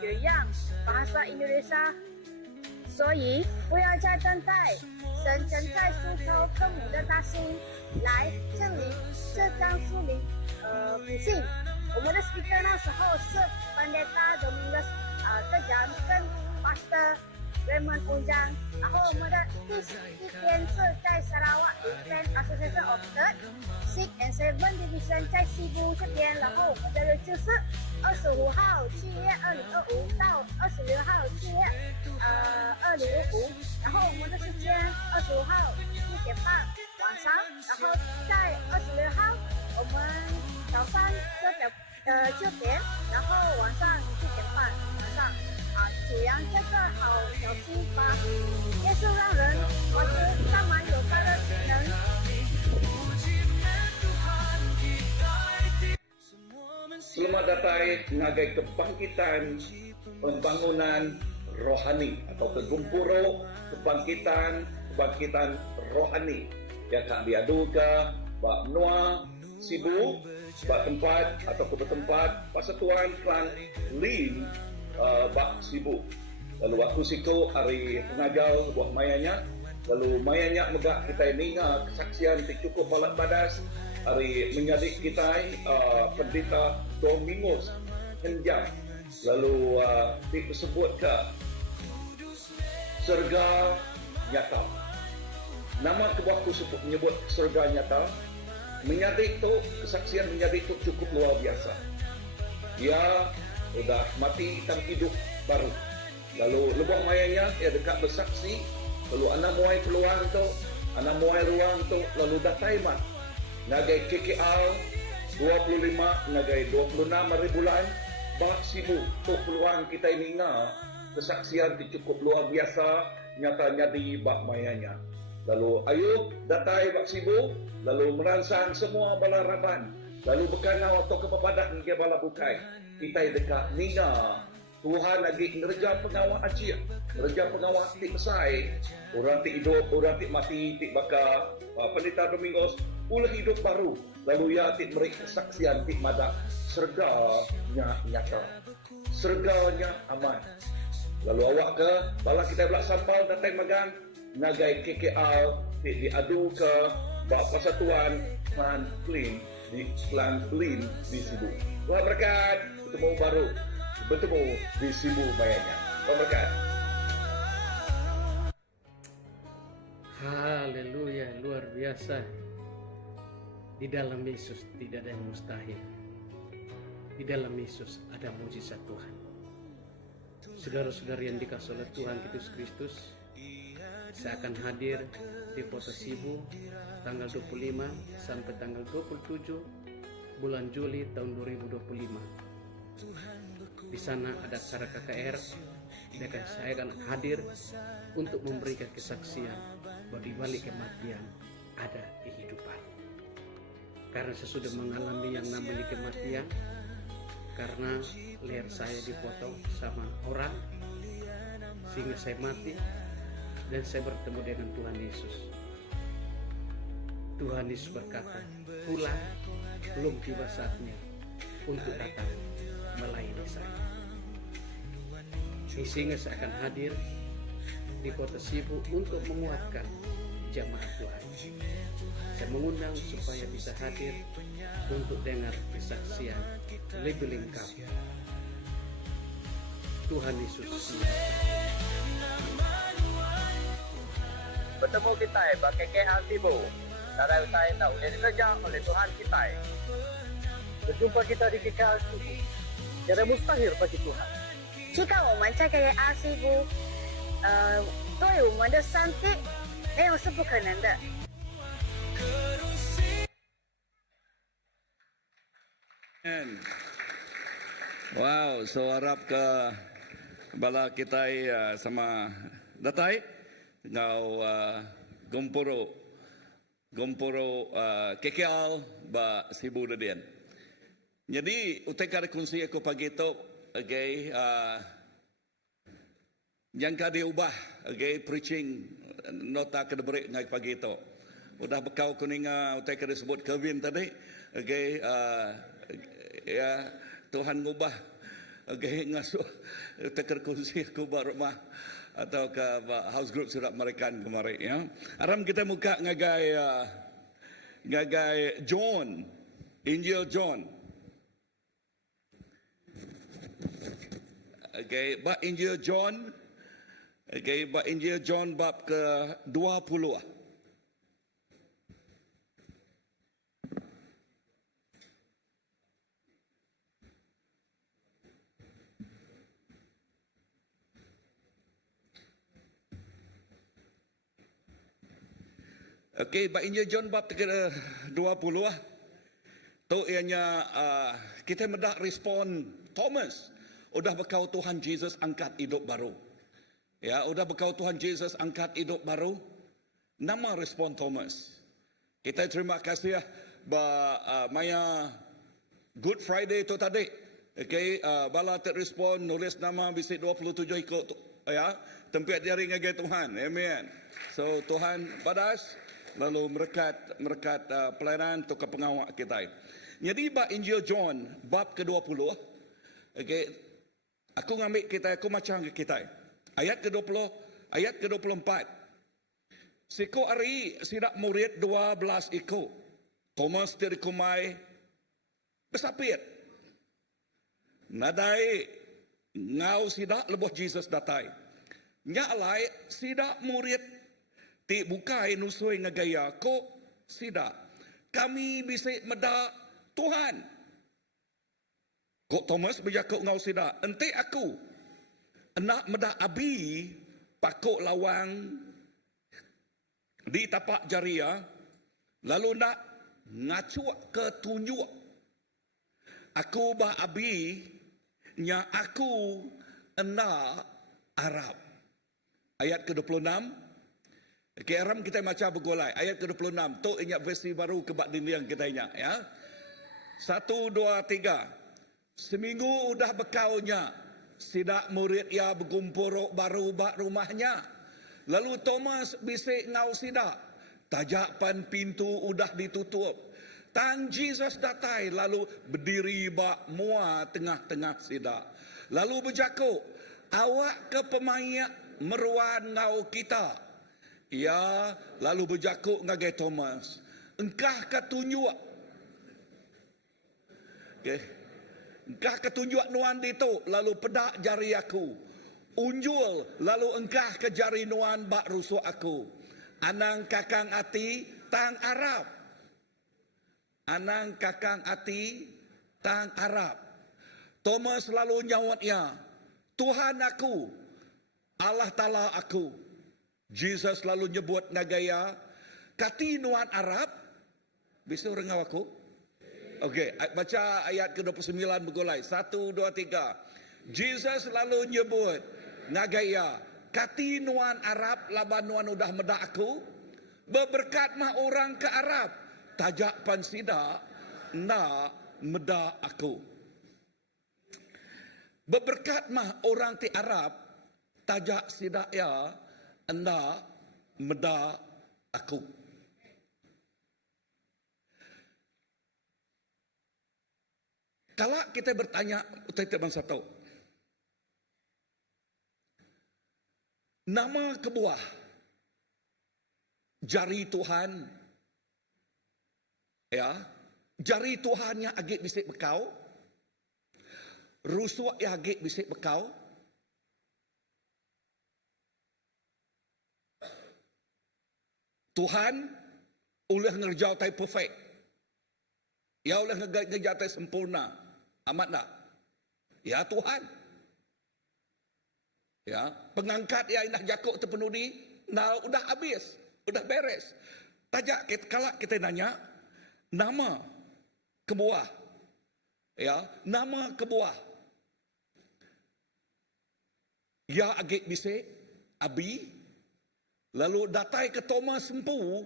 血样bahasa Indonesia。所以不要再等待，神正在诉求科姆的大心来证明这张树林复兴。我们的 speaker 那时候是 Pendeta Domingus Kenjang 跟 Pastor Gleman Ujang， 然后我们的第天是在 Sarawak Defense Association of Church 6 and 7 Division 在西部这边，然后我们的日就是25号7月2025到26号7月2025，然后我们的时间25号1点半晚上，然后在26号我们早上9点，然后晚上7点半晚上。只让这个好消息吧，耶稣让人活出充满有爱的能。Selamat datang ngagai kebangkitan pembangunan rohani atau kegumpuro kebangkitan rohani yang kami aduga Bak Noah Sibu bak tempat atau ke bertempat Persatuan Klan Lin bak sibuk. Lalu aku siku hari pengagal buah mayanya. Lalu mayanya megak kita ninga kesaksian ti cukup balak badas hari menyadik kita pendeta Domingos Henjam. Lalu disebut ke Serga Nyata. Nama kebuahku sebut menyebut Serga Nyata. Menyadik tu, kesaksian menyadik tu cukup luar biasa. Dia sudah mati dan hidup baru. Lalu lebah mayanya dia dekat bersaksi. Lalu anak muai peluang tu, anak muai ruang tu, lalu datai mat. Nagai KKL 25, nagai 26 hari bulan. Bak sibuk tu peluang kita ini kesaksian tu cukup luar biasa. Nyatanya di bak mayanya. Lalu Ayub datai bak sibuk. Lalu merangsang semua bala raban. Lalu berkanau atau kepapadan dia bala bukai. Kita dekat Nina. Tuhan lagi ngerja pengawal aja. Ngerja pengawal tik besai. Orang tik hidup, orang tik mati, tik bakar. Pendeta Domingos, ulah hidup baru. Lalu ya tik beri kesaksian, tik madak. Serganya nyata. Serganya aman. Lalu awak ke, bala kita belak sampal datang magang. Nagai KKL, tik diadu ke Bak Persatuan Klan Lin di Klan Lin di Sibu. Tuhan berkat, bertemu baru. Bertemu di Sibu bayanya. Tuhan berkat. Haleluya, luar biasa. Di dalam Yesus tidak ada yang mustahil. Di dalam Yesus ada mujizat Tuhan. Saudara-saudara yang dikasihi oleh Tuhan Yesus Kristus, saya akan hadir di Kota Sibu tanggal 25 sampai tanggal 27 bulan Juli tahun 2025. Di sana ada acara KKR dan saya akan hadir untuk memberikan kesaksian bahwa di balik kematian ada kehidupan. Karena saya sudah mengalami yang namanya kematian, karena leher saya dipotong sama orang sehingga saya mati dan saya bertemu dengan Tuhan Yesus. Tuhan Yesus berkata, pulang, belum tiba saatnya untuk datang melayani saya. Sehingga saya akan hadir di Kota Sibu untuk menguatkan jamaah Tuhan. Saya mengundang supaya bisa hadir untuk dengar kesaksian lebih lengkap. Tuhan Yesus. Bertemu kita pakai KKL Sibu. Darai utai tak boleh dikerja oleh Tuhan kita. Berjumpa kita di KKL Sibu. Tiada mustahil bagi Tuhan. 期待我们在给阿西布，对我们的上帝没有是不可能的。 Wow, so harap ke bala kita sama datai ngau Gomporo KKL ba Sibu Dadian. Jadi utai kada kunci aku pagi tu okay, yang kada ubah okay, preaching nota kada beri ngai pagi tu. Udah bekau kuning utai kada sebut Kevin tadi okay, ya Tuhan ngubah okay, ngasuh tekar kunci aku ba rumah atau ke house group surat mereka kemarin ya. Aram kita muka ngagai John, Injil John. Okay, bab Injil John. Okay, bab Injil John bab ke-20. Okey, bab Injil John bab ke-20 tu ianya kita mendak respon Thomas. Udah bekau Tuhan Yesus angkat hidup baru. Ya, udah bekau Tuhan Yesus angkat hidup baru. Nama respon Thomas. Kita terima kasih ya maya Good Friday tu tadi. Okey, bala terrespon nulis nama bisi 27 ikut ya, tempat jari ngagai Tuhan. Amen. So Tuhan badas lalu merekat pelayanan untuk ke pengawal kita. Jadi bab Injil John bab ke-20. Okey. Aku ngambil kita, aku macam kita. Ayat ke-20, ayat ke-24. Siko ari sidak murid 12 iko. Thomas terikumai besapit. Nadai ngau sidak leboh Jesus datai. Nya lai sidak murid ti bukai nusui ngagaya ko sidak. Kami bisa meda Tuhan. Kok Thomas berjakuk ngau sidak. Ente aku nak meda abi pakuk lawang di tapak jaria. Lalu nak ngacuk ke tunjuk. Aku bah abi nya aku enak Arab. Ayat ke-26. Okay, Aram kita macam bergolai. Ayat ke-26. Tu ingat versi baru kebak dinding kita ingat. Ya. 1, 2, 3. Seminggu udah bekaunya. Sidak murid ya bergumpur baru bak rumahnya. Lalu Thomas bisik ngau sidak. Tajapan pintu udah ditutup. Tang Jesus datai lalu berdiri bak mua tengah-tengah sidak. Lalu berjakuk. Awak ke pemayak meruan ngau kita. Ya, lalu berjakuk ngagai Thomas. Engkah ketunjuk. Okay. Engkah ketunjuk nuan itu, lalu pedak jari aku. Unjul, lalu engkah ke jari nuan bak rusuk aku. Anang kakang ati, tang Arab. Anang kakang ati, tang Arab. Thomas lalu nyawatnya, Tuhan aku, Allah Ta'ala aku. Jesus lalu nyebut nagaya, kati nuan Arab, bisa orang ngau aku? Okey, baca ayat ke-29 bergolai. 1, 2, 3. Jesus lalu nyebut nagaya, kati nuan Arab, laban nuan udah medak aku. Berberkat mah orang ke Arab, tajak pansida, na medak aku. Berberkat mah orang ti Arab, tajak sidak ya, anda meda aku. Kalau kita bertanya, kita bangsa tahu. Nama kebuah jari Tuhan, ya, jari Tuhan yang agak bisik bekau, rusuk yang agak bisik bekau. Tuhan oleh ngerjau tai perfect. Ya oleh ngerjau tai sempurna. Amat tak? Ya Tuhan. Ya, pengangkat yang nak jakuk terpenuhi, nah udah habis, udah beres. Tajak kalau kita nanya nama kebuah. Ya, nama kebuah. Ya agak bisik abi. Lalu datai ke Thomas sempu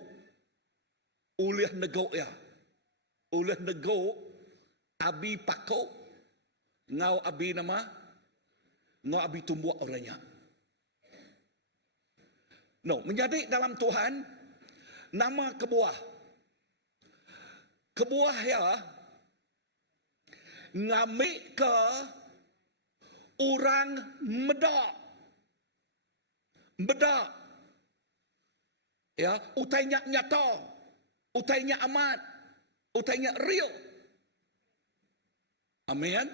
oleh negok ya. Oleh negok abi pakok ngau abi nama ngau abi tumbuh orangnya. No, menjadi dalam Tuhan nama kebuah. Kebuah ya ngamik ke orang medak. Bedak. Ya, utainya nyata, utainya amat, utainya real. Amin.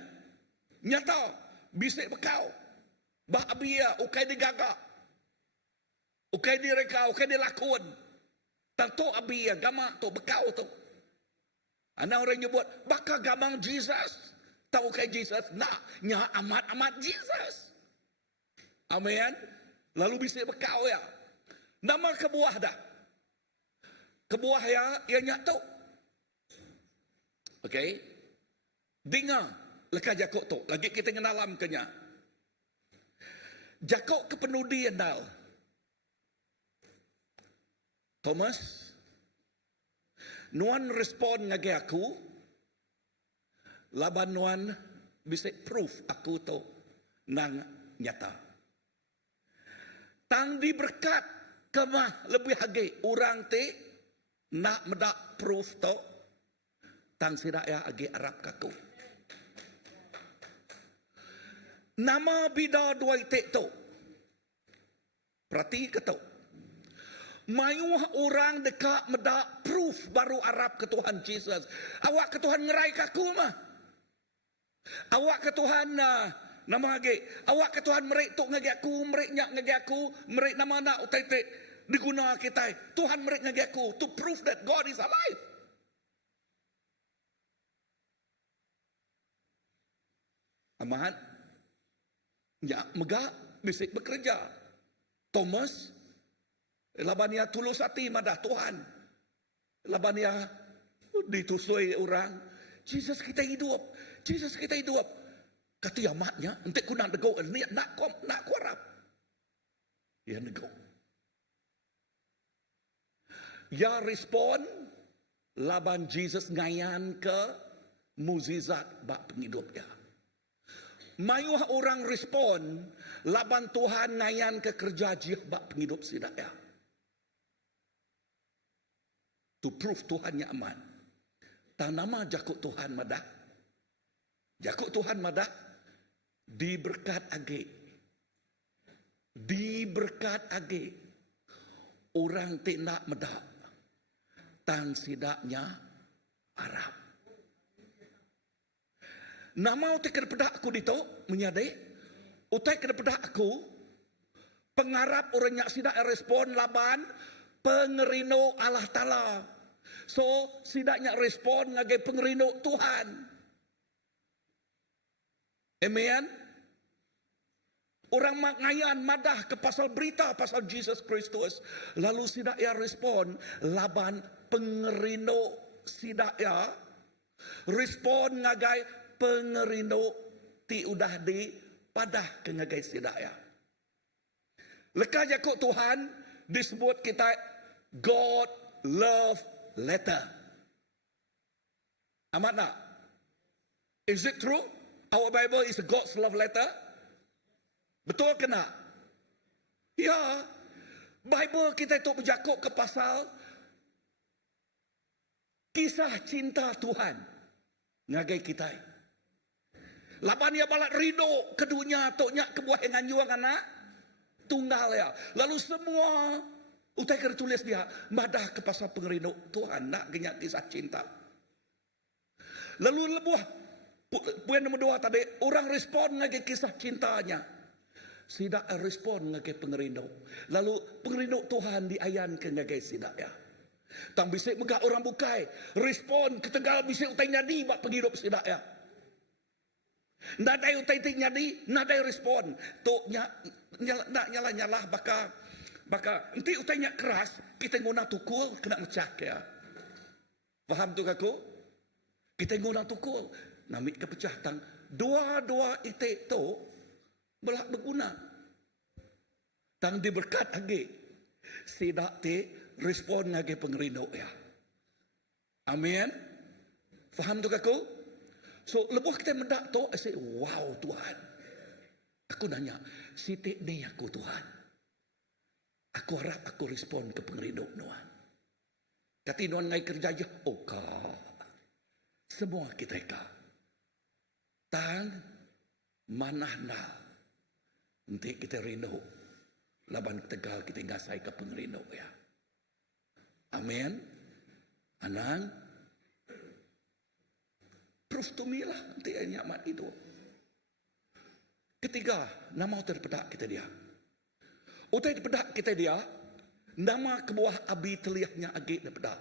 Nyata, bisik bekau. Bah abia, ukai digagak. Ukai direka, ukai dilakun. Tentu abia, gamak tu, bekau tu. Anak orang nyebut, bakal gamang Jesus. Tahu ukai Jesus, nak, nya amat-amat Jesus. Amin. Lalu bisik bekau ya. Nama kebuah dah. Kebuah ya, ia nyatu. Okey. Dengar lekah jakuk tu. Lagi kita ngenalam kenya. Jakuk kepenudi endal. Thomas, nuan respon ngage aku. Laban nuan bisa proof aku tu nang nyata. Tang diberkat kemah lebih hagi orang te nak medak proof to tang sidak ya agi Arab kaku. Nama bida dua itik tu. Perhati ke tu. Mayuh orang dekat medak proof baru Arab ke Tuhan Jesus. Awak ke Tuhan ngerai kaku mah. Awak ke Tuhan nama lagi. Awak ke Tuhan merik tok ngagi aku, merik nyak ngagi aku, merik nama nak utai-utai diguna kita. Tuhan merik ngagi aku to prove that God is alive. Amahan nyak megak bisik bekerja. Thomas labania tulus hati madah Tuhan. Labania ditusui orang. Jesus kita hidup. Jesus kita hidup. Kata ya maknya, nanti ku nak nego, nak kuarap. Ya nego. Ya respon, laban Jesus ngayan ke muzizat bak penghidup ya. Mayuh orang respon, laban Tuhan ngayan ke kerja jih bak penghidup sidak ya. To prove Tuhannya aman. Tanama jakut Tuhan madah. Jakut Tuhan madah. Diberkat age. Diberkat age. Orang tidak medak. Tan sidaknya Arab. Nama utai kena pedak aku dito. Menyadai. Utai kena pedak aku. Pengarap orang nyak sidak respon laban. Pengerino Allah Ta'ala. So, sidaknya respon ngagai pengerino Tuhan. Amen. Orang ngayan madah ke pasal berita pasal Jesus Kristus. Lalu sidak ya respon laban pengerino sidak ya. Respon ngagai pengerino ti udah di padah ke ngagai sidak ya. Lekah jakut Tuhan disebut kita God love letter. Amat tak? Is it true? Our Bible is a God's love letter? Betul ke nak? Ya. Bible kita itu berjakut ke pasal kisah cinta Tuhan ngagai kita. Laban dia balak ridho ke dunia toknya kebuah dengan juang anak tunggal ya. Lalu semua utai kena tulis dia madah ke pasal pengerino Tuhan nak genyak kisah cinta. Lalu lebuh poin nombor 2 tadi orang respon ngagi kisah cintanya. Sidak respon ngagi pengerino. Lalu pengerino Tuhan diayan ke ngagi sidak ya. Tang bisik megah orang bukai respon ketegal bisik utai nyadi bak penghidup sidak ya. Nadai utai tik nyadi, nadai respon. Tok nyala baka nanti utainya keras, kita guna tukul kena mecah ya. Faham tu aku? Kita guna tukul, namik kepecah tang. Dua itik tu belak berguna. Tang diberkat lagi. Sidak ti respon lagi pengerino ya. Amin. Faham tu aku? So lebuh kita mendak tu, I say, wow Tuhan. Aku nanya, sitik ni aku Tuhan. Aku harap aku respon ke pengerino Tuhan. Kata Tuhan ngai kerja je, semua kita ka. Tang manah na. Nanti kita rindu. Laban tegal kita ngasai ke pengerino ya. Amin. Anang. Proof to me lah. Nanti yang nyaman itu. Ketiga, nama terpedak kita dia. Utai terpedak kita dia. Nama kebuah abi teliahnya agi terpedak.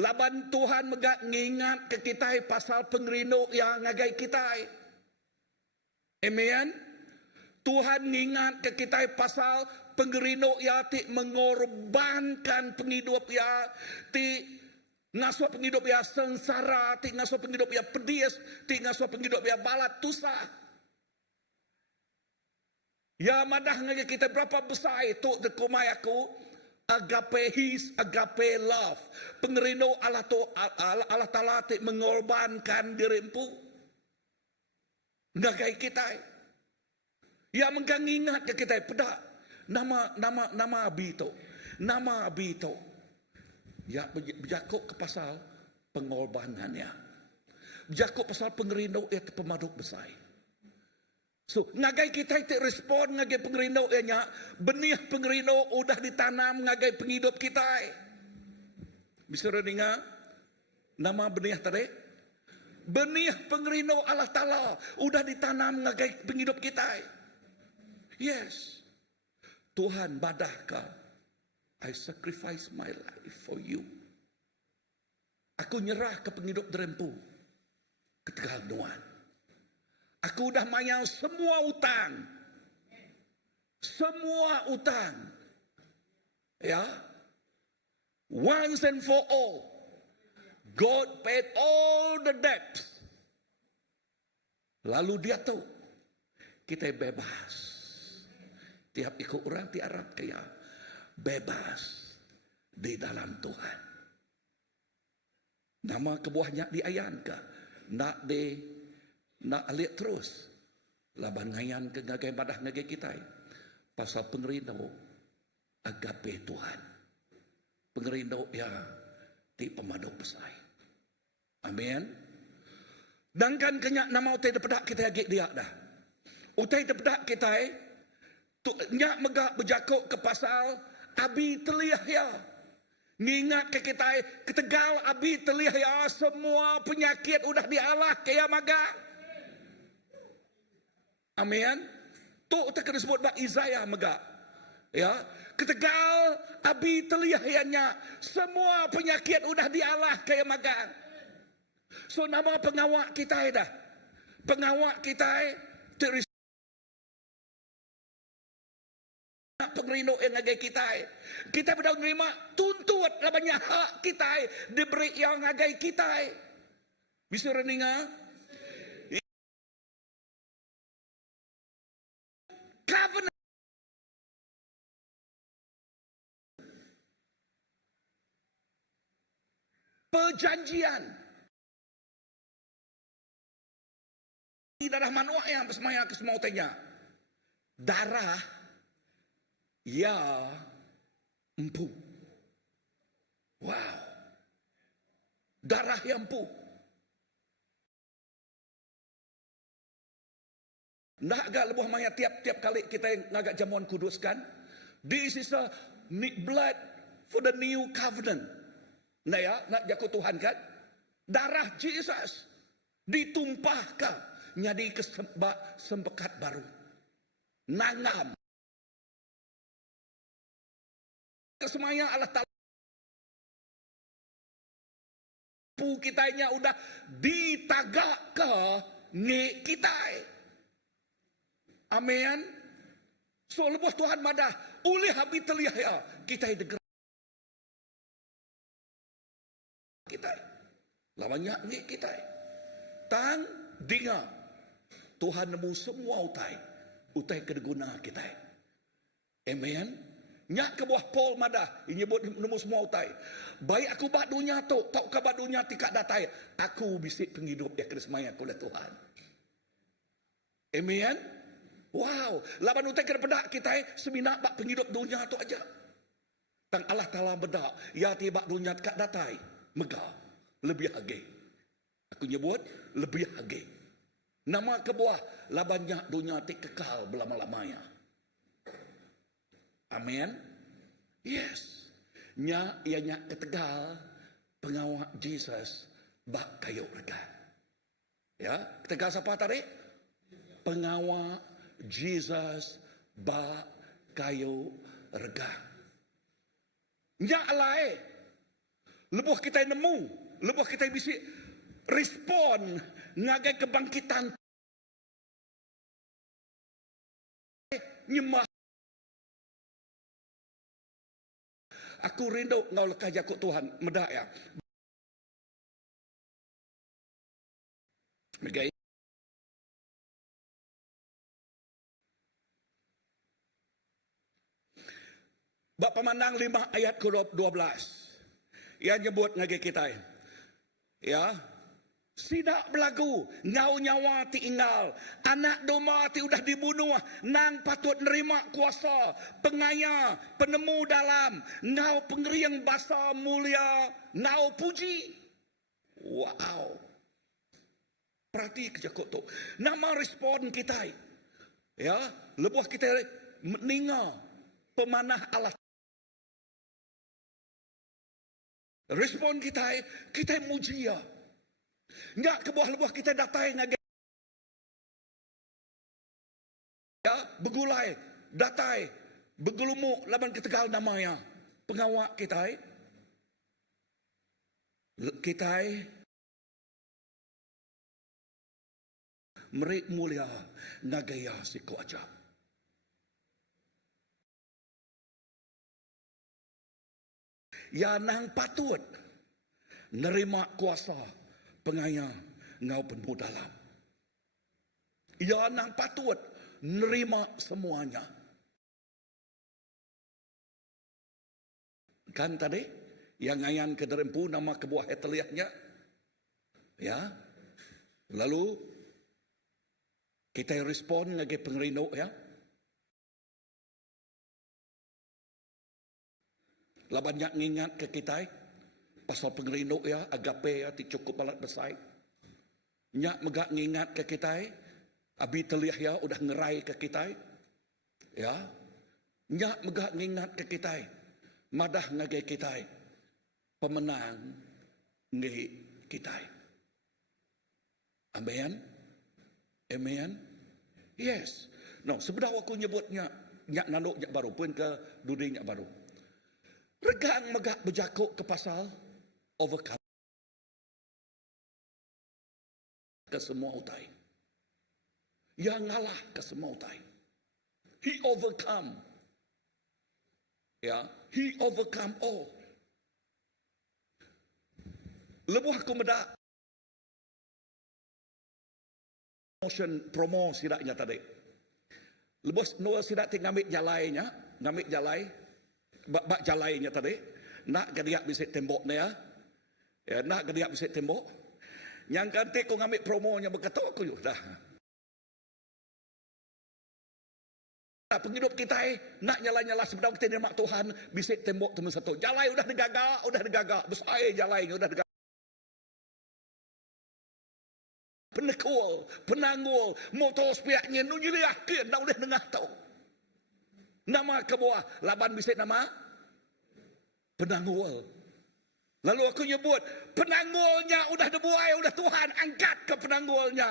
Laban Tuhan megak ngingat ke kita pasal pengerino yang ngagai kita. Amen. Tuhan ngingat ke kita pasal pengerino ya ti mengorbankan penghidup ya ti ngasuh penghidup ya sengsara, ti ngasuh penghidup ya pedis, ti ngasuh penghidup ya balat tusa. Ya madah ngagi kita berapa besar itu dekumai aku agape his, agape love. Pengerino Allah Ta'ala ti mengorbankan dirimpu. Ngagai kita. Ya mengingat ke kita pedak nama abi itu. Nama abi itu. Ya berjakuk ke pasal pengorbanannya. Jakut pasal pengerindau ia pemaduk besar. So, ngagai kita itu respon ngagai pengerindau ianya, benih pengerindau udah ditanam ngagai penghidup kita. Bisa dengar nama benih tadi? Benih pengerindau Allah Ta'ala udah ditanam ngagai penghidup kita. Yes. Tuhan badahkah, I sacrifice my life for you. Aku nyerah ke penghidup derempu, ke Tegal Nuan. Aku dah mayang semua utang. Semua utang. Ya. Once and for all. God paid all the debts. Lalu dia tahu kita bebas. Tiap ikut orang di Arab kaya bebas di dalam Tuhan. Nama kebuahnya diayan ke nak lihat terus laban ngayan ke ngagai badah ngagai kita pasal pengerindau agape Tuhan. Pengerindau ya di pemaduk besar. Amin. Dangkan kenyak nama utai depedak kita agak dia dah. Utai depedak kita nyak megak berjakuk ke pasal abi telih ya. Ngingat ke kita ketegal abi telih ya, semua penyakit udah dialah kaya maga. Amin. Tu kita kena sebut bak Isaiah megak. Ya, ketegal abi telih ya nya, semua penyakit udah dialah kaya maga. So nama pengawak kita dah. Pengawak kita teris pengerindau yang ngagai kita. Kita berdaun menerima tuntut lah banyak hak kita diberi yang ngagai kita. Bisa reningah? Covenant. Perjanjian. Darah manusia yang bersemaya ke semua utanya. Darah ya empu. Wow. Darah yang empu. Nak agak lebuh maya tiap-tiap kali kita ngagak jamuan kudus kan? This is a blood for the new covenant. Nah ya, nak jakut Tuhan kan? Darah Jesus ditumpahkan nyadi kesembah sembekat baru. Nangam. Kesemaya Allah Ta'ala. Pu kitanya udah ditagak ke nge kita. Amin. So lepas Tuhan madah. Oleh habis terlihat ya. Kita deger. Kita. Lawannya nge kita. Tang dengar. Tuhan nemu semua utai. Utai kedeguna kita. Amen. Nyak ke buah Paul madah. Ini buat nemu semua utai. Baik aku bak dunia tu. Tak ke bak dunia tikak datai. Aku bisik penghidup ya keresmaya oleh Tuhan. Amen. Wow. Laban utai kena pedak kita. Seminak bak penghidup dunia tu aja. Tang Allah Ta'ala bedak. Ya tibak dunia tikak datai. Megah. Lebih hagi. Aku nyebut lebih hagi. Nama kebuah labannya dunia tik kekal belama-lamanya. Amin. Yes. Nya ianya ketegal pengawak Jesus bak kayu rega. Ya, ketegal siapa tadi? Pengawak Jesus bak kayu rega. Nya alai. Lebuh kita nemu, lebuh kita bisa respon ngagai kebangkitan nyembah. Aku rindu ngau lekah jakut Tuhan medak ya. Megai. Bab pemandang 5 ayat ke-12. Ia nyebut ngagai kita. Ya. Sidak belagu, ngau nyawa tinggal, anak domba ti udah dibunuh, nang patut nerima kuasa, pengaya, penemu dalam, ngau pengeriang basa mulia, ngau puji. Wow. Perhati kerja kau tu. Nama respon kita. Ya, lebuh kita meninggal pemanah Allah. Respon kita muji ya. Enggak ke buah lebuh kita datai ngage. Ya, begulai, datai, begulumuk laban ketegal namanya. Pengawak kita. Kita merik mulia nagaya siku aja. Ya nang patut nerima kuasa pengaya ngau penmudalam. Ya nang patut nerima semuanya. Kan tadi yang ngayan ke derempu nama kebuah eteliahnya. Ya. Lalu kita respon lagi pengerino ya. Lah banyak ngingat ke kita pasal pengerino ya, agape ya, ti cukup balat besai. Nyak megak ngingat ke kita, abi teliah ya udah ngerai ke kita. Ya. Nyak megak ngingat ke kita, madah ngagai kita, pemenang ngi kita. Amen. Amen. Yes. No, sebenarnya aku nyebutnya nyak nanduk nyak baru pun ke dudi nyak baru. Regang megak berjakuk ke pasal overcome ke semua utai. Yang ngalah ke semua utai. He overcome. Ya, he overcome all. Lebuh aku medak promo sidaknya tadi. Lepas Noah sidak ngambil jalainya, ngambil jalai, bak jalainya tadi. Nak gadiak bisik tembok ni ya. Ya, nak gadiak bisik tembok. Yang ganti kau ngambil promonya berkata aku yuk dah. Penghidup kita nak nyala-nyala sebenarnya kita nikmat Tuhan bisik tembok teman satu. Jalai udah digagak, besar jalainya udah digagak. Penekul, penanggul, motor sepiaknya nunjuli yakin dah boleh dengar tahu. Nama ke bawah, laban bisik nama penanggul. Lalu aku nyebut, penanggulnya udah dibuai, udah Tuhan angkat ke penanggulnya.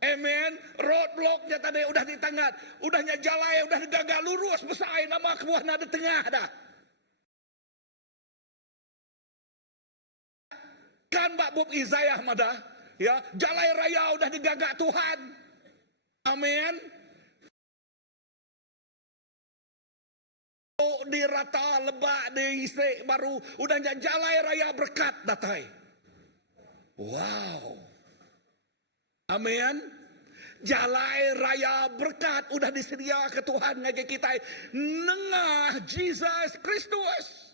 Amen. Roadblocknya tadi udah ditangat, udahnya jalai, udah digagak lurus besar nama ke bawah nada tengah dah. Kan Mbak Bob Izayah madah. Ya, jalai raya udah digagak Tuhan. Amin. Di rata lebak di isik baru udahnya jalai raya berkat datai. Wow. Amin. Jalai raya berkat udah disedia ke Tuhan ngage kita nengah Jesus Kristus.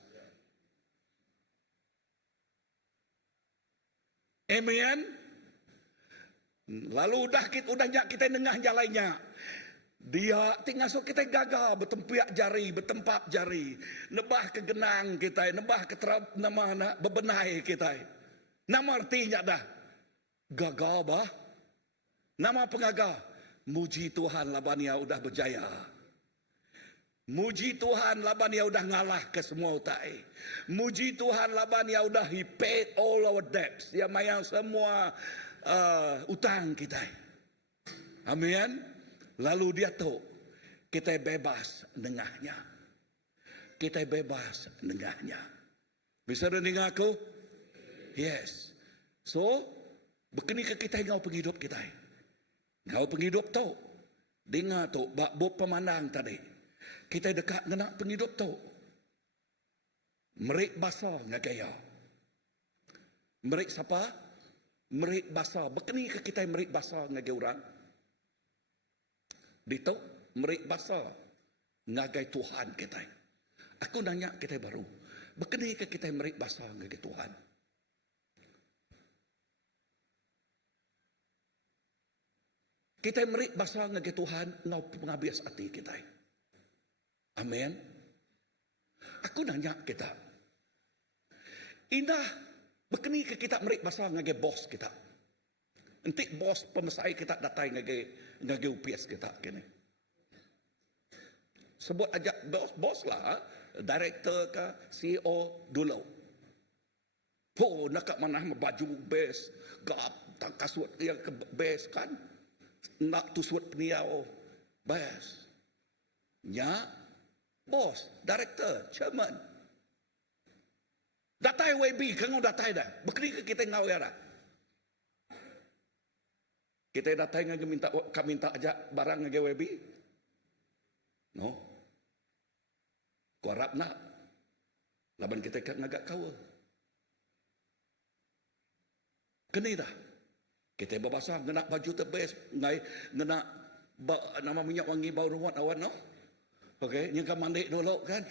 Amen. Lalu udahnya kita nengah jalainya. Dia tinggal so kita gagal bertempiak jari, bertempap jari. Nebah ke genang kita, nebah ke nama bebenai kita. Nama artinya dah. Gagal bah. Nama pengagal. Muji Tuhan labania udah berjaya. Muji Tuhan labania udah ngalah ke semua utai. Muji Tuhan labania udah he paid all our debts. Dia mayang semua utang kita. Amin. Lalu dia tahu kita bebas dengahnya. Kita bebas dengahnya. Bisa dengar aku? Yes. So, begini ke kita ngau penghidup kita. Ngau penghidup tu. Dengar tu, bak pemandang tadi. Kita dekat dengan penghidup tu. Merik basah ngagaya. Merik siapa? Merik basah. Begini ke kita merik basah ngagaya orang? Dito, merik basah ngagai Tuhan kita. Aku nanya kita baru. Begini ke kita merik basah ngagai Tuhan? Kita merik basah ngagai Tuhan ngau pengabias hati kita. Amin. Aku nanya kita. Indah Bekeni ke kita merik basah ngage bos kita. Entik bos pemesai kita datai ngage UPS kita kini. Sebut aja bos lah, director ke CEO dulu. Nak mana baju bes, gap tak kasut yang ke bes kan. Nak tu suat peniau bes. Nya bos, director, chairman. Datai WB, kau datai dah. Bekeni ke kita ngau ya dah. Kita datai ngage minta aja barang ngage WB. No. Ku harap nak. Laban kita ngagak kawal. Keni dah. Kita berbasah ngena baju terbes, ngena nama minyak wangi bau ruat awan no. Okey, yang kan mandi dulu kan.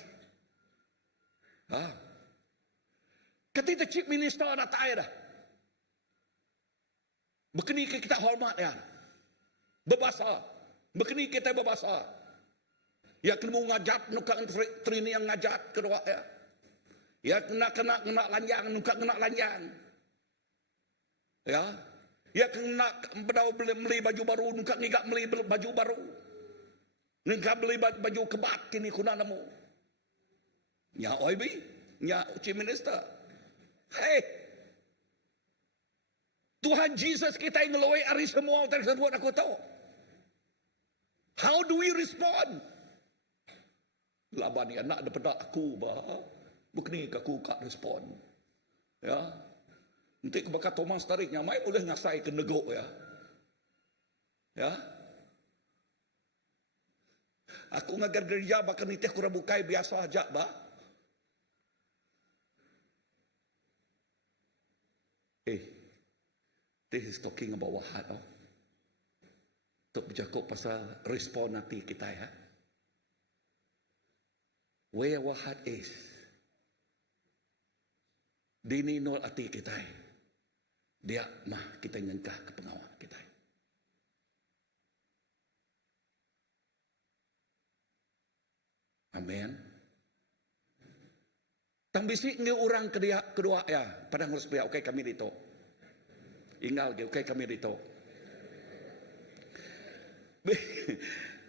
Ha. Ketika Chief Minister datai dah. Bekeni kita hormat ya. Berbasah. Bekeni kita berbasah. Ya kena ngajat nukang trini yang ngajat kedua ya. Ya kena lanjang nukang kena lanjang. Ya. Ya kena bedau beli baju baru nukang ngigak beli baju baru. Nukang beli baju kebat kini kuna namu. Nya OIB, nya Chief Minister. Hey. Tuhan Jesus kita yang ngeloi hari semua tersebut aku tahu. How do we respond? Laban ni anak daripada aku bah. Begini aku kak respon. Ya. Nanti kebakar Thomas tariknya mai boleh ngasai ke negok ya. Ya. Aku ngajar gereja bahkan nitih kurang bukai biasa aja bah. This is talking about wahat. Untuk bercakap pasal respon nanti kita ya. Where wahat is. Dini nol hati kita. Dia mah kita nyengkah ke pengawal kita. Amin. Tang bisik nge orang kedua ya. Padang harus biar okay kami dito. Ingal ke okay kami dito.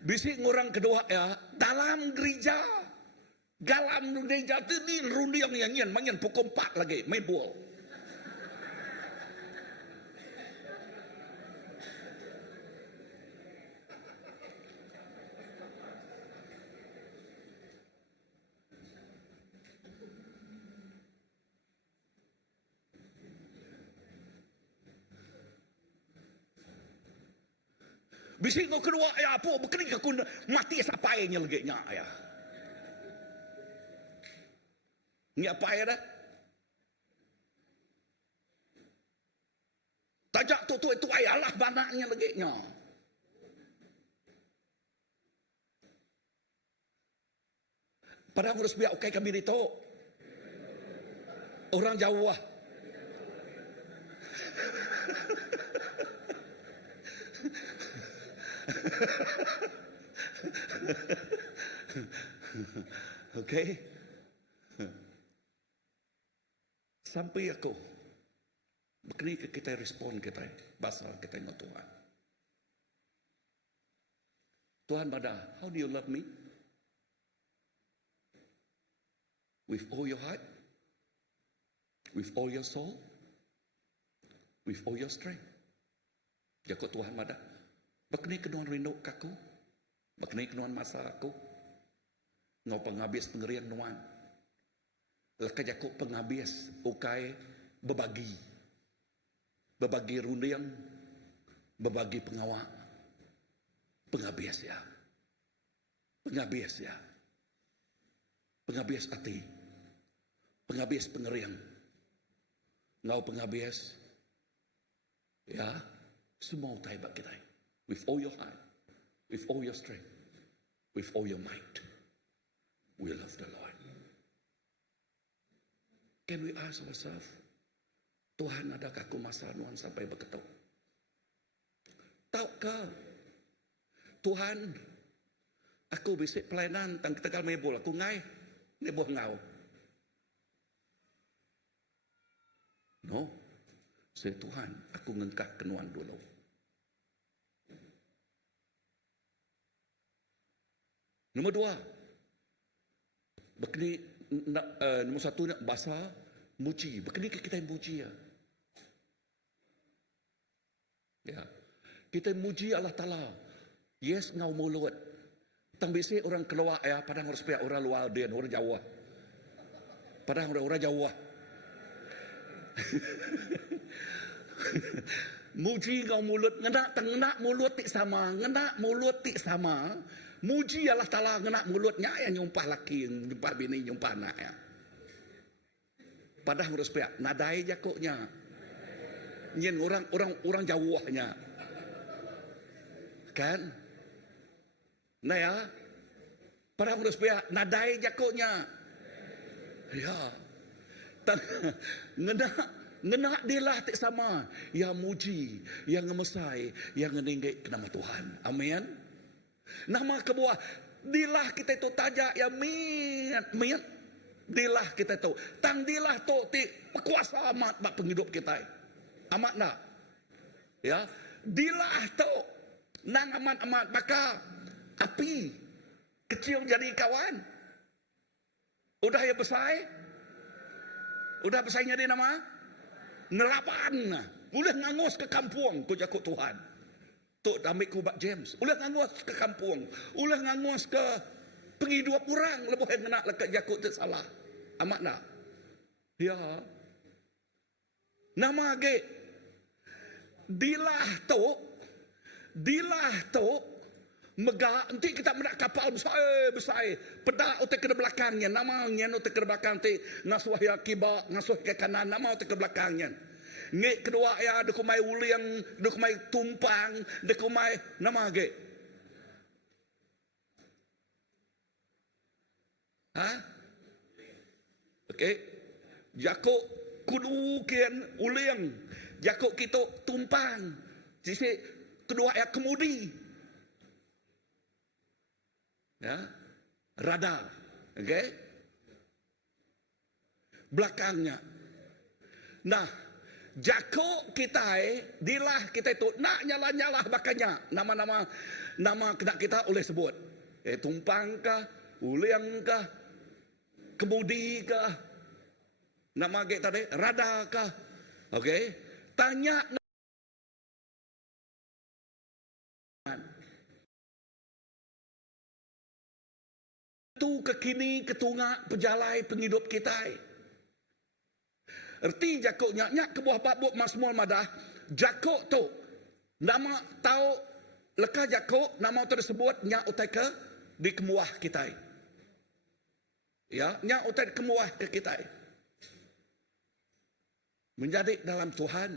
Bisik orang kedua ya dalam gereja. Dalam gereja tu ni rundi yang nyanyian manyan pukul 4 lagi main bola. Bisik kau kedua ya apa bekeni aku mati sapainya lagi nya ya. Ni apa ya dah? Tajak tu itu ayalah banaknya lagi nya. Padahal harus biar okay kami dito. Orang Jawa. Okay. Sampai aku begini kita respon kita basal kita dengan Tuhan. Tuhan pada, how do you love me? With all your heart, with all your soul, with all your strength. Jago Tuhan pada, begini kenuan rindu kaku, begini kenuan masa aku, ngau penghabis pengerian nuan. Laka jakuk penghabis ukai berbagi rundiang, berbagi pengawal, penghabis ya, penghabis hati, penghabis pengerian, ngau penghabis ya, semua utai bak kita, with all your heart, with all your strength, with all your might, we love the Lord. Can we ask ourselves, Tuhan adakah aku masa nuan sampai berketuk? Tahukah Tuhan, aku bisik pelayanan tang Tegal Mebul, aku ngai, ni buah ngau. No. Saya Tuhan, aku ngengkah kenuan dulu. Nombor 2. Bekni nombor 1 nak bahasa muji. Bekni kita muji ya. Ya. Kita muji Allah Taala. Yes ngau mulut. Tang bisi orang keluar ya, padang harus pihak orang luar dia, orang Jawa. Padang orang Jawa. Muji ngau mulut, ngenak mulut tik sama, ngenak mulut tik sama. Muji Allah Taala ngenak mulutnya yang nyumpah laki, nyumpah bini, nyumpah anak ya. Padahal harus pihak nadai jakoknya. Nyen orang Jawanya. Kan? Nah ya. Padahal harus pihak nadai jakoknya. Ya. Ngenak dilah tik sama. Yang muji, yang ngemesai, yang ngeninggai ke nama Tuhan. Amin. Nama kebuah dilah kita itu tajak ya miat dilah kita itu tang dilah tu ti kuasa amat bak penghidup kita amat nak ya dilah tu nang amat maka api kecil jadi kawan udah ya besar jadi nama nelapan boleh ngangus ke kampung ku jakut Tuhan. Tok ambil kubak James. Ulah ngangus ke kampung. Ulah ngangus ke penghidup orang. Lepas yang nak lekat jakut tu salah. Amat nak. Ya. Nama ke. Dilah tu. Megah. Nanti kita menak kapal besar. Pedak utak ke belakangnya. Namanya utak ke belakang tu. Ngasuh ya kibak. Ngasuh ke kanan. Nama utak ke belakangnya. Ngek kedua ya deku mai uliang, deku mai tumpang, deku mai nama ge. Ha? Okey. Jakok kudu kian uliang. Jakok kita tumpang. Sisi kedua ya kemudi. Ya. Radar. Okey. Belakangnya. Nah, jakok kita dilah kita itu nak nyala bakanya nama kena kita oleh sebut tumpang kah uliang kah kemudi kah nama kita tadi radar kah okey tanya tu kekini ketunga pejalai penghidup kita. Erti jakok nyak ke buah babuk masmul madah. Jakok tu. Nama tahu leka jakok. Nama tersebut nyak utai ke di kemuah kita. Ya. Nyak utai kemuah ke kita. Menjadi dalam Tuhan.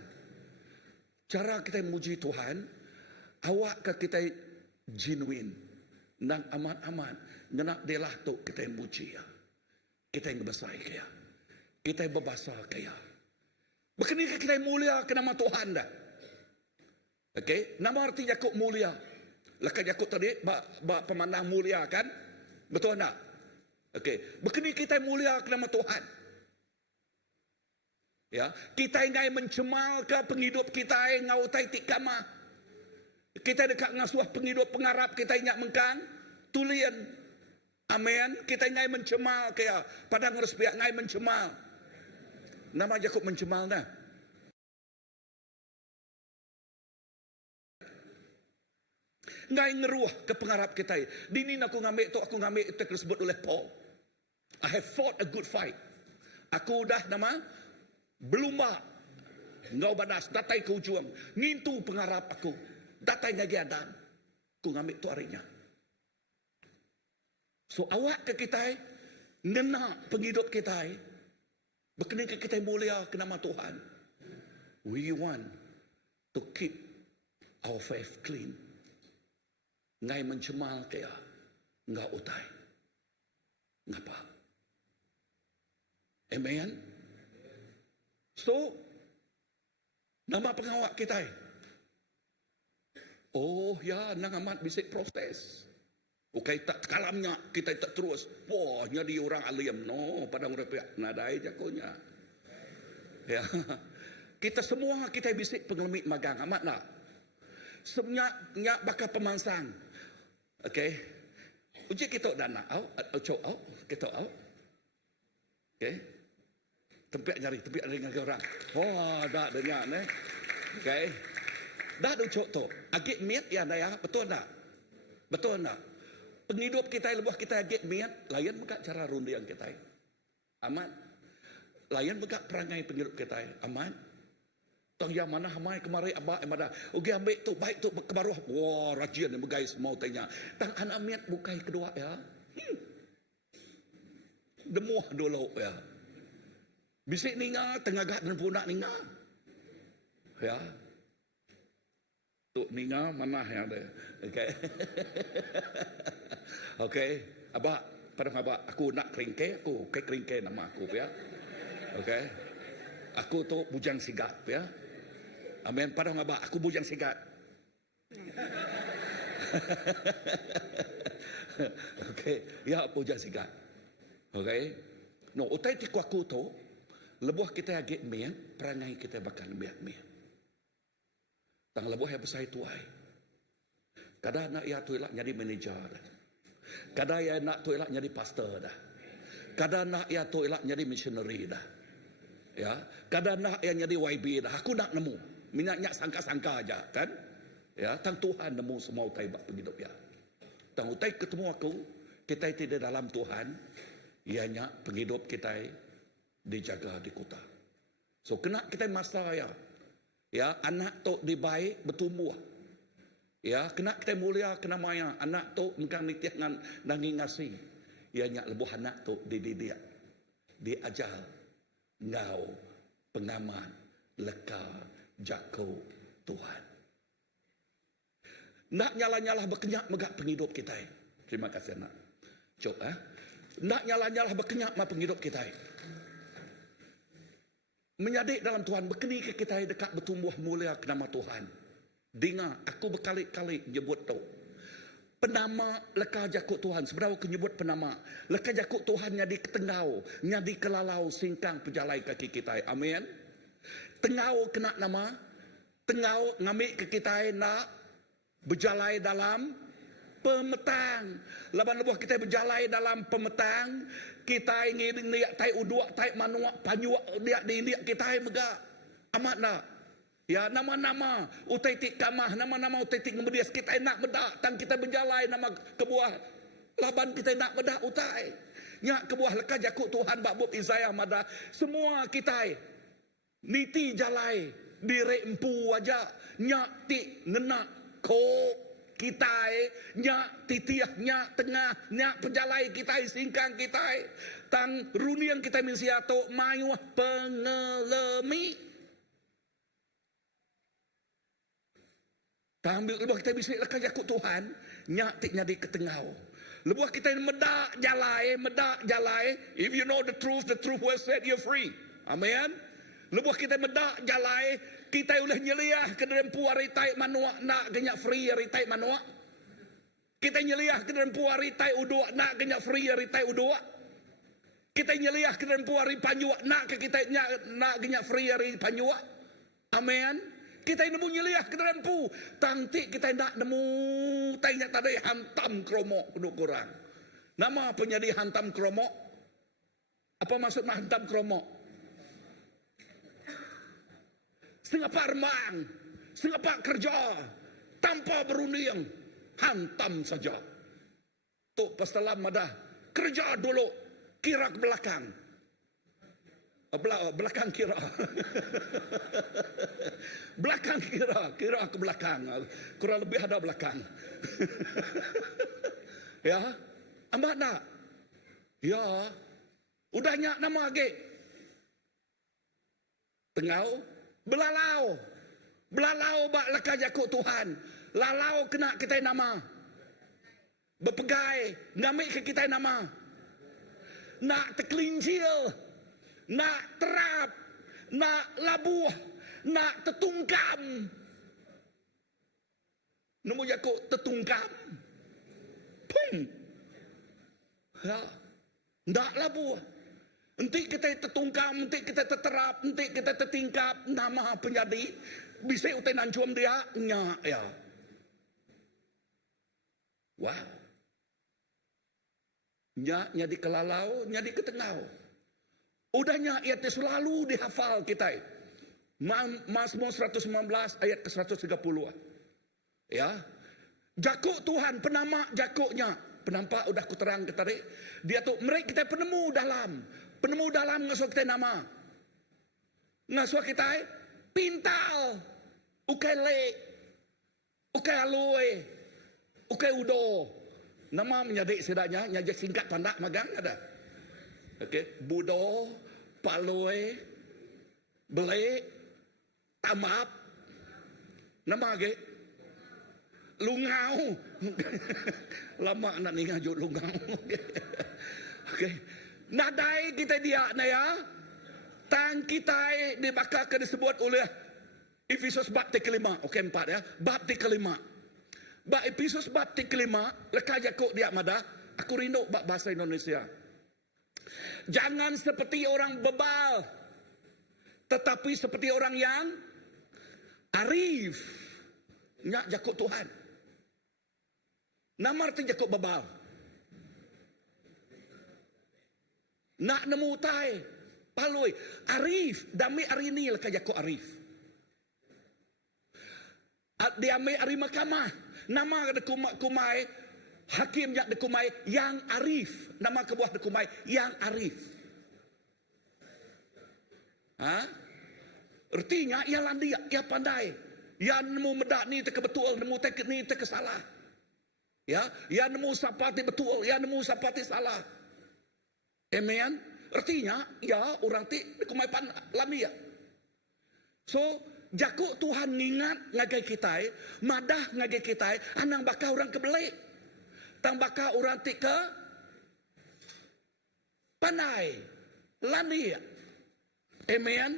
Cara kita muji Tuhan. Awak ke kita genuine. Nang aman-aman. Ngenak delah tu kita muji ya. Kita yang besar ya. Kita berbahasa kaya. Begini kita mulia ke nama Tuhan dah. Okey, nama arti Yakub mulia. Lekat Yakub tadi pemandang mulia kan? Betul tak? Okey, begini kita mulia ke nama Tuhan. Ya, kita ingin mencemal ke penghidup kita ngau tai tikama. Kita dekat ngasuh penghidup pengarap kita ingat mengkang tulian. Amin. Kita ingin mencemal kaya padang harus pihak ingin mencemal. Nama Yakub mencemal dah. Ngai ngeruah ke pengarap kita. Dini aku ngambil itu tersebut oleh Paul. I have fought a good fight. Aku dah nama berlumba. Ngau badas datai ke ujung. Ngintu pengarap aku. Datai ngagi adan. Aku ngambil tu harinya. So awak ke kita ngena penghidup kita. Berkena kita mulia ke nama Tuhan. We want to keep our faith clean. Ngai mencemal kaya. Nggak utai. Ngapa? Amen. So, nama pengawak kita. Oh ya, nang amat bisik proses. Bukai tak kalamnya kita tak terus. Wah, jadi orang alim. No, padang repiak nadai jakonya. Ya. Kita semua kita bisik pengelemik magang. Amat nak? Sebenarnya bakal pemansang. Okey. Uji kita dah nak cok out. Kita out. Okey. Tempat nyari dengan orang. Oh, dah dengar ni. Okey. Dah ada cok tu. Agak miat ya dah, betul tak? Betul tak? Penghidup kita lebuh kita agak miat, layan buka cara rundian kita. Aman. Layan buka perangai penghidup kita. Aman. Tang yang mana hamai kemari abak emada. Okey ambil tu baik tu kebaruh. Wah, rajin ni guys mau tanya. Tang anak miat bukai kedua ya. Demuh dulu ya. Bisik ninga tengah dan punak ninga. Ya. Tu ninga mana yang ada. Okey. Okey, abak pada abak aku nak keringke aku, ke keringke nama aku ya. Okey. Aku tu bujang sigap ya. Amin. Pada abak aku bujang sigap. Okey, ya bujang sigap. Okey. No, utai ti aku tu lebuh kita agak mian, perangai kita bakal mian. Tang lebuh yang besar tuai. Kadang nak ya tu elak jadi manager dah. Kadang ya nak tu elak jadi pastor dah. Kadang nak ya tu elak jadi missionary dah. Ya, kadang nak yang jadi YB dah. Aku nak nemu. Minyaknya sangka-sangka aja kan. Ya, tang Tuhan nemu semua utai bak penghidup ya. Tang utai ketemu aku, kita tidak dalam Tuhan, ianya penghidup kita dijaga di kota. So kena kita masa ya. Ya, anak tu dibaik bertumbuh. Ya, kena kita mulia kena maya anak tu engkang nitiah nanging ngasih. Ianya lebuh anak tu dididik. Diajar ngau pengaman leka jago Tuhan. Nak nyala-nyala berkenyak megak penghidup kita. Terima kasih nak. Cok Nak nyala-nyala berkenyak ma penghidup kita. Menyadik dalam Tuhan berkeni ke kita dekat bertumbuh mulia ke nama Tuhan. Dengar aku berkali-kali nyebut tu. Penama leka jakut Tuhan. Sebenarnya aku nyebut penama. Leka jakut Tuhan nyadi ketengau. Nyadi kelalau singkang pejalai kaki kita. Amin. Tengau kena nama. Tengau ngambil ke kita nak berjalai dalam pemetang. Laban lebuh kita berjalai dalam pemetang. Kita ingin niat tai uduak, tai manuak, panyuak dia di niat kita mega. Amat nak. Ya, nama-nama utai tik kamah, nama-nama utai tik ngemedias kita nak bedak tang kita berjalai nama kebuah laban kita nak bedak utai. Nya kebuah leka jakut Tuhan bab Isaiah mada semua kita niti jalai direk empu aja nya tik ngena ko kita nya titiah nya tengah nya penjalai kita singkang kita tang runiang kita misiato mayuh pengelemi. Ambil lebuh kita bisik leka jakut Tuhan, nyak tik nyadi ketengau. Lebuh kita medak jalai. If you know the truth will set you free. Amen. Lebuh kita medak jalai, kita boleh nyeliah ke dalam puari tai manuak nak genyak free ritai manuak. Kita nyeliah ke dalam puari tai uduak nak genyak free ritai uduak. Kita nyeliah ke dalam puari panjuak nak ke kita nak genyak free ri panjuak. Amen. Kita nemu nyeliah ke dalam pu. Tangtik kita nak nemu. Tanya tadi hantam kromok. Kedua kurang. Nama penyedi hantam kromok. Apa maksud hantam kromok? Sengapa remang. Sengapa kerja. Tanpa berunding. Hantam saja. Tuk pastalam madah. Kerja dulu. Kira ke belakang. Belakang kira. Belakang kira ke belakang. Kurang lebih ada belakang. Ya, amat nak. Ya, udah nyak nama lagi. Tengau, belalau bak leka jakut Tuhan. Lalau kena kita nama. Berpegai, ngambil ke kita nama. Nak terkelincil. Nak terap, nak labuh, nak tertungkam. Nemu jakut tertungkam. Pum. Ya. Nak labuh. Nanti kita tertungkam, nanti kita terterap, nanti kita tertingkap nama penjadi. Bisa utai nancuam dia, nya ya. Wah. Nya di kelalau, nya di ketengau. Udahnya ia selalu dihafal kita. Mazmur 119 ayat ke 130. Ya. Jakuk Tuhan, penama jakuknya. Penampak udah ku terang ke tadi. Dia tu mereka kita penemu dalam ngasuh kita nama. Ngasuh kita pintal. Ukai le. Ukai aloi. Ukai udo. Nama menjadi sedaknya. Nyajak singkat pandak magang ada. Okey. Budo. Paloi. Belek. Tamap. Nama ke? Lungau. Lama nak ni ngajuk lungau. Okey. Nadai kita dia na ya. Tang kita dibakar disebut oleh Efesus bab 5. Okey 4 ya. Bab 5. Bab Efesus bab 5 lekah Yakub dia mada. Aku rindu bab bahasa Indonesia. Jangan seperti orang bebal, tetapi seperti orang yang arif. Nyak Yakub Tuhan. Nama arti Yakub bebal. Nak nemu tai paloi arif dami hari ni lekah Yakub arif. Dia ambil hari mahkamah. Nama ada kumai hakim yang dekumai yang arif. Nama kebuah dekumai yang arif. Artinya ia landia, ia pandai. Ia nemu medak ni tak betul, nemu tak ni tak salah. Ya, ia nemu sapati betul, ia nemu sapati salah. Amen. Artinya ya orang ti dekumai lamia. So Jakuk Tuhan ingat ngagai kita, madah ngagai kita, anang baka orang kebelek. Tang baka orang ti ke pandai, lani. Amen.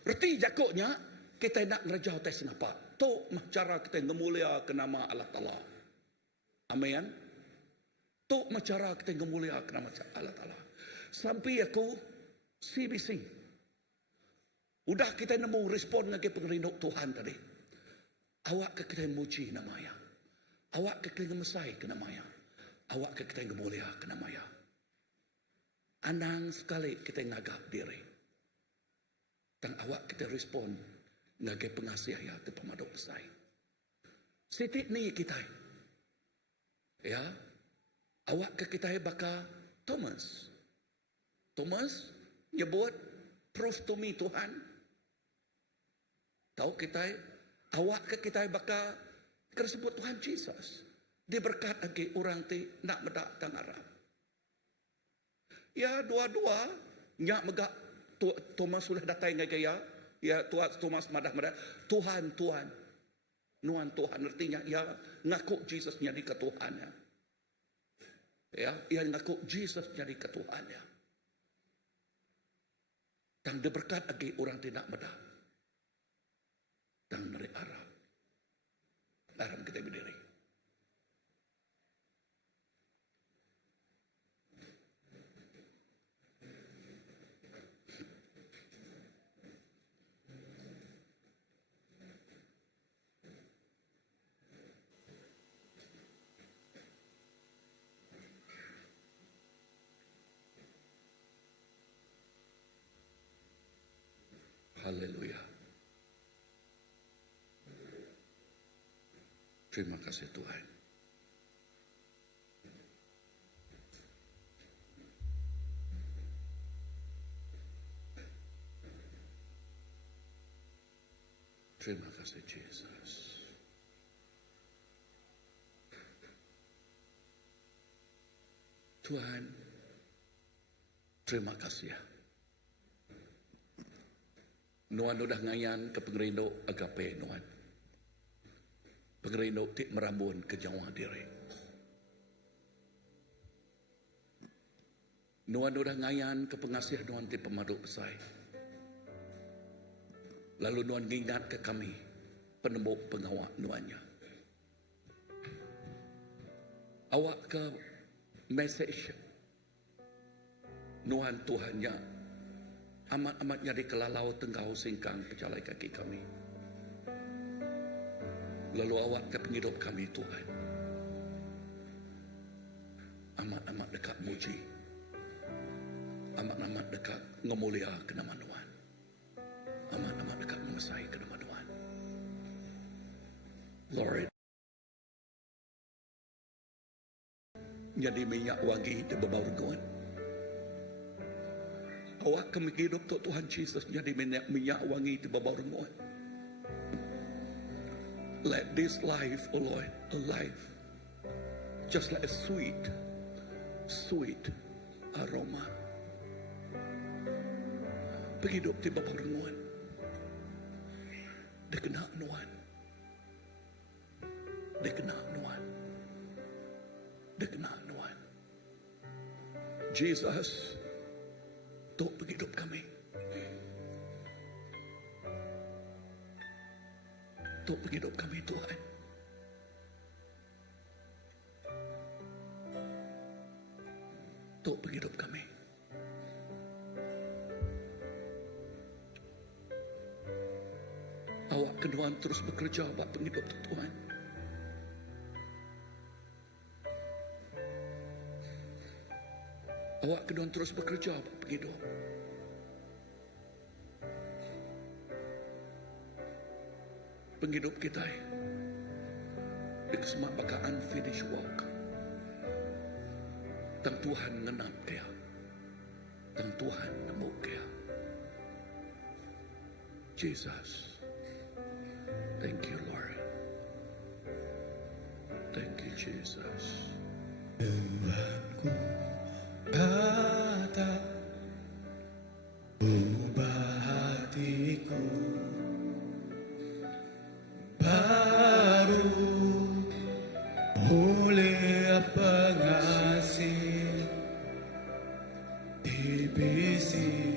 Reti Jakuknya kita nak ngerjau tes napa. Tu cara kita ngemulia ke nama Allah Ta'ala. Amen. Tu cara kita ngemulia ke nama Allah Ta'ala. Sampai aku CBC. Udah kita nemu respon lagi pengerinduk Tuhan tadi. Awak ke kita muji namanya. Awak ke kita mesai ke namanya. Awak ke kita mulia ke namanya. Anang sekali kita ngagap diri. Dan awak kita respon lagi pengasih ya ke pemaduk besai. Sitik ni kita. Ya. Awak ke kita baka Thomas. Thomas nyebut prove to me Tuhan. Tahu kita, awak ke kita baka tersebut Tuhan Yesus. Dia berkat lagi orang ti nak medak tang Arab. Ya dua-dua nyak megak Thomas sudah datang gaya. Ya Thomas madah Tuhan nuan Tuhan artinya ya ngaku Yesus jadi ketuhannya. Ya, ia ngaku Yesus jadi ketuhannya. Dan dia berkat lagi orang tidak medah. Dan dari Arab. Arab kita berdiri. Haleluya. Terima kasih Tuhan. Terima kasih Yesus. Tuhan, terima kasih ya. Nuan udah ngayan ke pengerindu agape Nuan. Pengerindu tik merambun ke Jawa diri. Nuan udah ngayan ke pengasih Nuan tik pemaduk besai. Lalu Nuan ingat ke kami penembuk pengawak Nuannya. Awak ke message Nuhan Tuhannya amat-amatnya di kelalau tenggau singkang pejalai kaki kami. Lalu awak ke penghidup kami Tuhan. Amat-amat dekat muji. Amat-amat dekat ngemulia ke nama Tuhan. Amat-amat dekat mengesai ke nama Tuhan. Lord, jadi minyak wangi di bebau Tuhan. Awak kami hidup untuk Tuhan Yesus jadi minyak wangi di bebau Tuhan. Let this life, oh Lord, a life just like a sweet aroma. Penghidup di bebau Tuhan. Dikenal Tuhan. Dikenal Tuhan. Dikenal Tuhan. Jesus, untuk penghidup kami. Untuk penghidup kami Tuhan. Untuk penghidup kami. Awak keduaan terus bekerja buat penghidup Tuhan. Awak keduaan terus bekerja buat penghidup. Penghidup kita semak bakal unfinished work. Tang Tuhan ngenap dia. Tang Tuhan nemu dia. Jesus, thank you Lord. Thank you Jesus. Tuhanku kata ubah hatiku baru oleh pengasih dibisi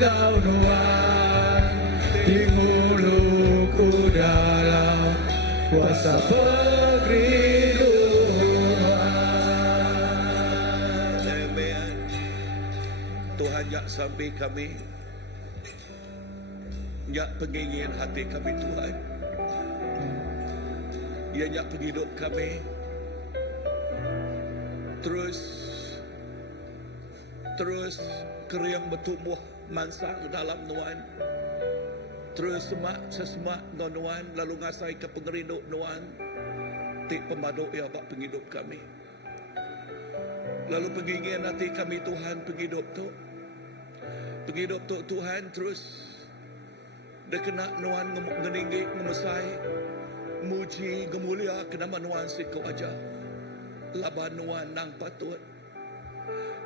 engkau Tuhan, di mulutku dalam kuasa pengrinduan. Amen. Tuhan nyak sampai kami, nyak pengingin hati kami Tuhan. Dia nyak penghidup kami. Terus keriang bertumbuh mansang dalam Tuhan. Terus semak Tuhan, lalu ngasai ke pengerindu Tuhan. Tik pemadu ya bak penghidup kami. Lalu pengingin hati kami Tuhan penghidup tu. Penghidup tu Tuhan terus dia kena Tuhan ngeninggi ngemesai. Muji gemulia kenama Tuhan sikau aja. Laban Tuhan nang patut.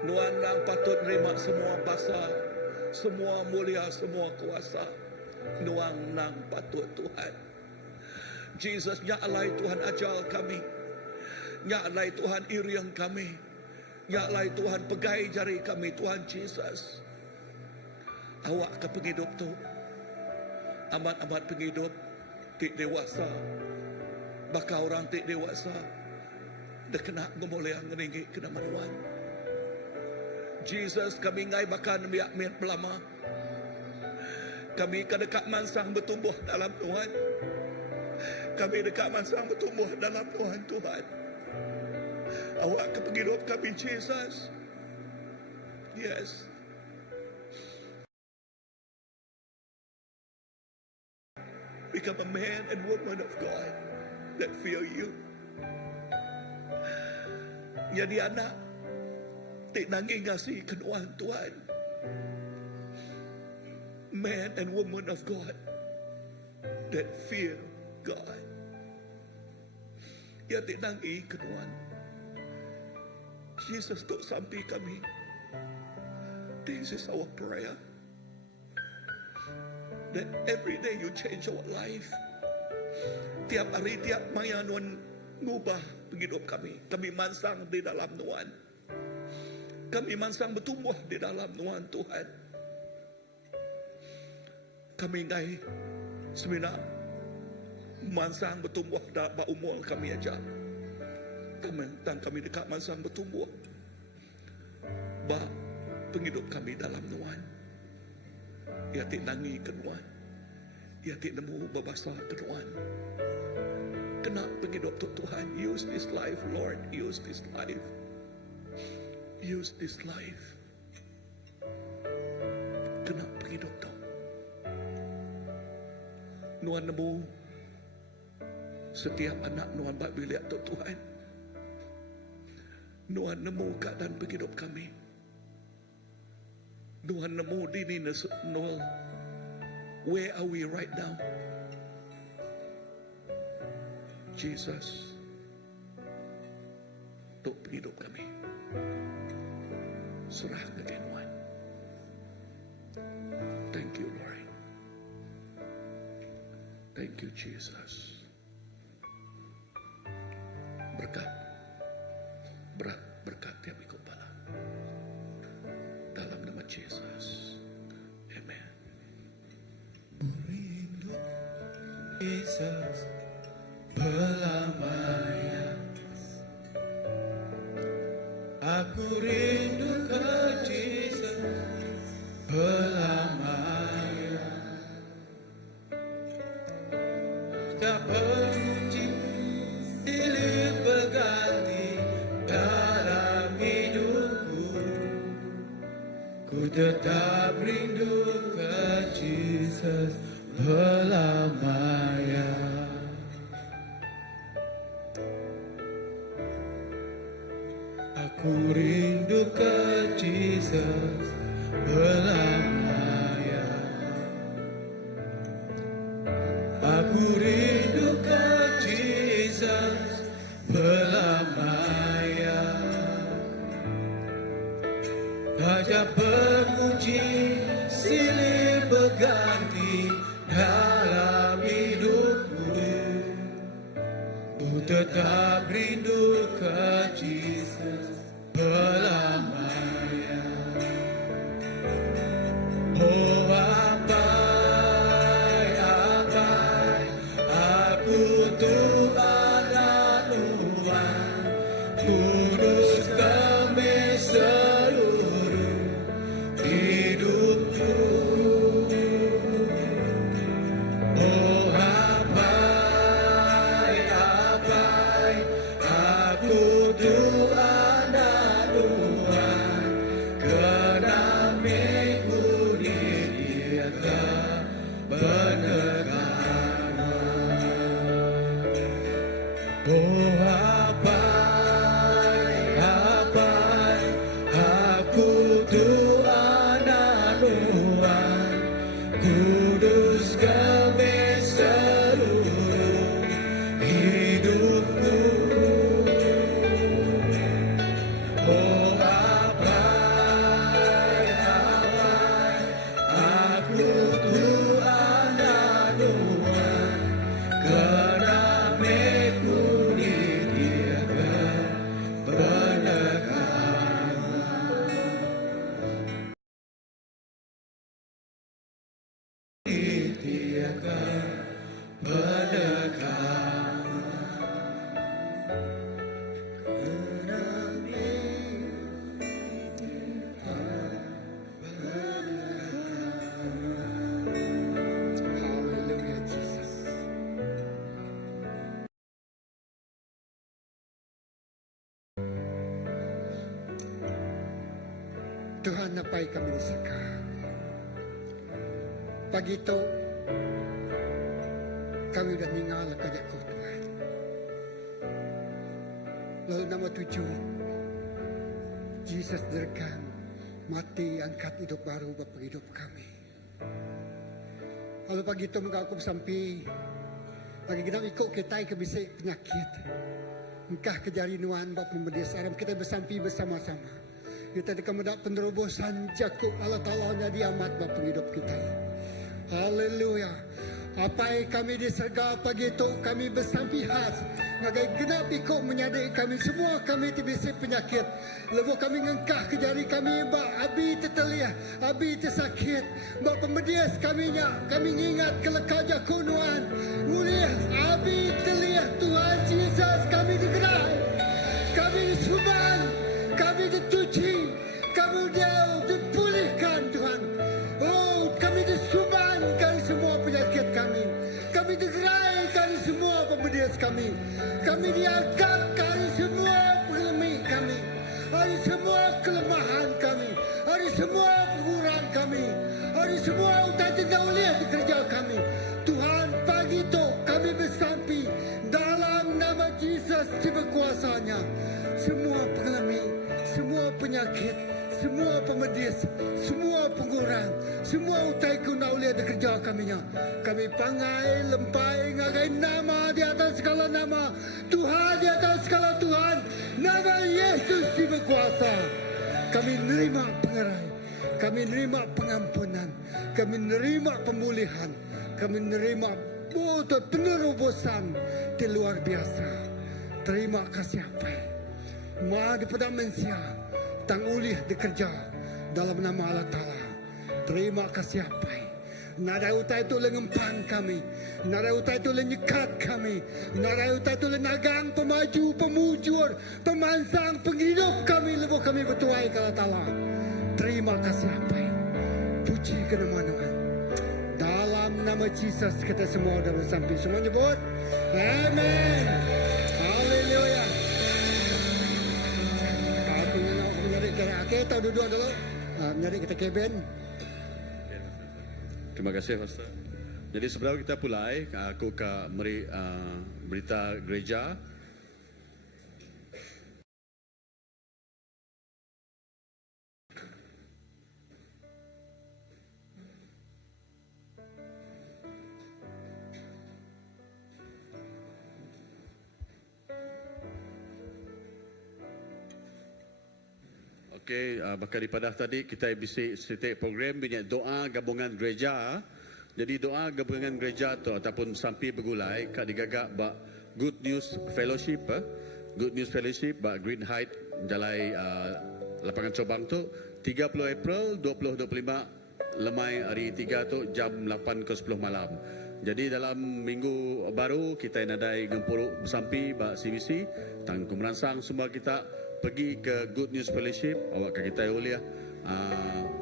Tuhan nang patut nerima semua basa, semua mulia, semua kuasa. Tuhan nang patut Tuhan. Jesus nyalai Tuhan ajal kami. Nyalai Tuhan iriang kami. Nyalai Tuhan pegai jari kami Tuhan Jesus. Awak ke penghidup tu. Amat-amat penghidup tik dewasa. Bakal orang tik dewasa. Dia kena ngemulia ngeringgi kena manuan. Jesus kami ngai bakan miak miat pelama. Kami dekat mansang bertumbuh dalam Tuhan. Kami dekat mansang bertumbuh dalam Tuhan Tuhan. Awak ke penghidup kami Jesus. Yes. Become a man and woman of God that fear you. Jadi anak tik nanging ngasih kenuan Tuhan. Man and woman of God that fear God. Ya tik nanging kenuan. Jesus tuk sampai kami. This is our prayer. That every day you change our life. Tiap hari, tiap maya Tuhan ngubah penghidup kami. Kami mansang di dalam Tuhan. Kami mansang bertumbuh di dalam Tuhan Tuhan. Kami ngai semina mansang bertumbuh dah umur kami aja. Kami dekat mansang bertumbuh. Ba penghidup kami dalam Tuhan. Ia tik nangi kenuan. Ia tik nemu berbahasa kenuan. Kena penghidup tu Tuhan. Use this life, Lord. Use this life. Use this life. Kena penghidup tu. Nuan nemu setiap anak Nuan bak bilik tu Tuhan. Nuan nemu keadaan penghidup kami. Tuhan nemu dini Noel. Where are we right now? Jesus, untuk penghidup kami. Serah ke Tuhan. Thank you, Lord. Thank you, Jesus. Berkat tiap ikut pala. Dalam nama Jesus. Amen. Jesus pelamanya. Aku rindu ke Jesus pelamanya. Tak berhenti silih berganti dalam hidupku. Ku tetap rindu ke Jesus pelamanya. Aku rindu ke Jesus pelamanya. Aku rindu ke Jesus pelamanya. Gajah berpuji silih berganti dalam hidupku. Ku tetap rindu ke Jesus pelamanya. Oh Oh apai aku tu anak Tuhan, kudus kami seluruh hidupku. Oh apai aku tu anak Tuhan, kerana Haleluya Jesus. Tuhan napai kami diseka. Pagi itu kami sudah ningal kerja kau Tuhan. Lalu nama tujuh Jesus derkan mati angkat hidup baru bapa hidup kami. Lalu pagi itu mengaku sampai pagi kita ikut kita ke bisik penyakit. Engkah kejarinuan bapa pemberi saram kita bersampi bersama-sama. Kita dikemedak penerobosan jakuk Allah Ta'ala jadi amat bapa hidup kita. Haleluya. Apa yang kami diserga pagi itu kami bersampi khas. Ngagai genap ikut menyadari kami semua kami tibisi penyakit. Lepas kami ngengkah ke jari kami bak abi terteliah, abi tersakit. Bak pembedias kami ingat kelekaja kunuan. Mulia abi terliah Tuhan Yesus kami digerai. Kami disuban, kami dituci, kami dipulihkan Tuhan. Oh kami disuban kami semua penyakit kami. Kami digerai kami semua pembedias kami. Kami diangkat kami semua pelemi kami. Hari semua kelemahan kami. Hari semua kekurangan kami. Hari semua utak tinggal lihat di kerja kami. Tuhan pagi itu kami bersampi dalam nama Yesus di berkuasanya. Semua pelemi, semua penyakit, semua pemedis, semua pengurang, semua utai kuna uliah di kerja kami. Kami pangai, lempai, ngagai nama di atas segala nama. Tuhan di atas segala Tuhan. Nama Yesus di berkuasa. Kami nerima pengerai. Kami nerima pengampunan. Kami nerima pemulihan. Kami nerima penerobosan di luar biasa. Terima kasih apa Ma daripada manusia tang ulih dikerja dalam nama Allah Ta'ala. Terima kasih apa nada utai itu lengempan kami. Nada utai itu lenyekat kami. Nada utai itu lenagang pemaju, pemujur, pemansang, penghidup kami. Lepas kami bertuai ke Allah Ta'ala. Terima kasih apa puji ke nama Tuhan. Dalam nama Yesus kita semua dah bersampai. Semua nyebut amin. Haleluya. Kita duduk dulu. Mencari kita keben. Terima kasih Pastor. Jadi sebelum kita mulai, aku akan beri berita gereja. Okey, bakal dipadah tadi kita bisik setik program punya doa gabungan gereja. Jadi doa gabungan gereja tu ataupun sampai bergulai kat digagak bak Good News Fellowship, Good News Fellowship bak Green Height Jalai lapangan Cobang tu 30 April 2025 lemai hari 3 tu jam 8 ke 10 malam. Jadi dalam minggu baru kita nadai gempuruk sampai bak CVC tang kumeransang semua kita pergi ke Good News Fellowship awak kita uliah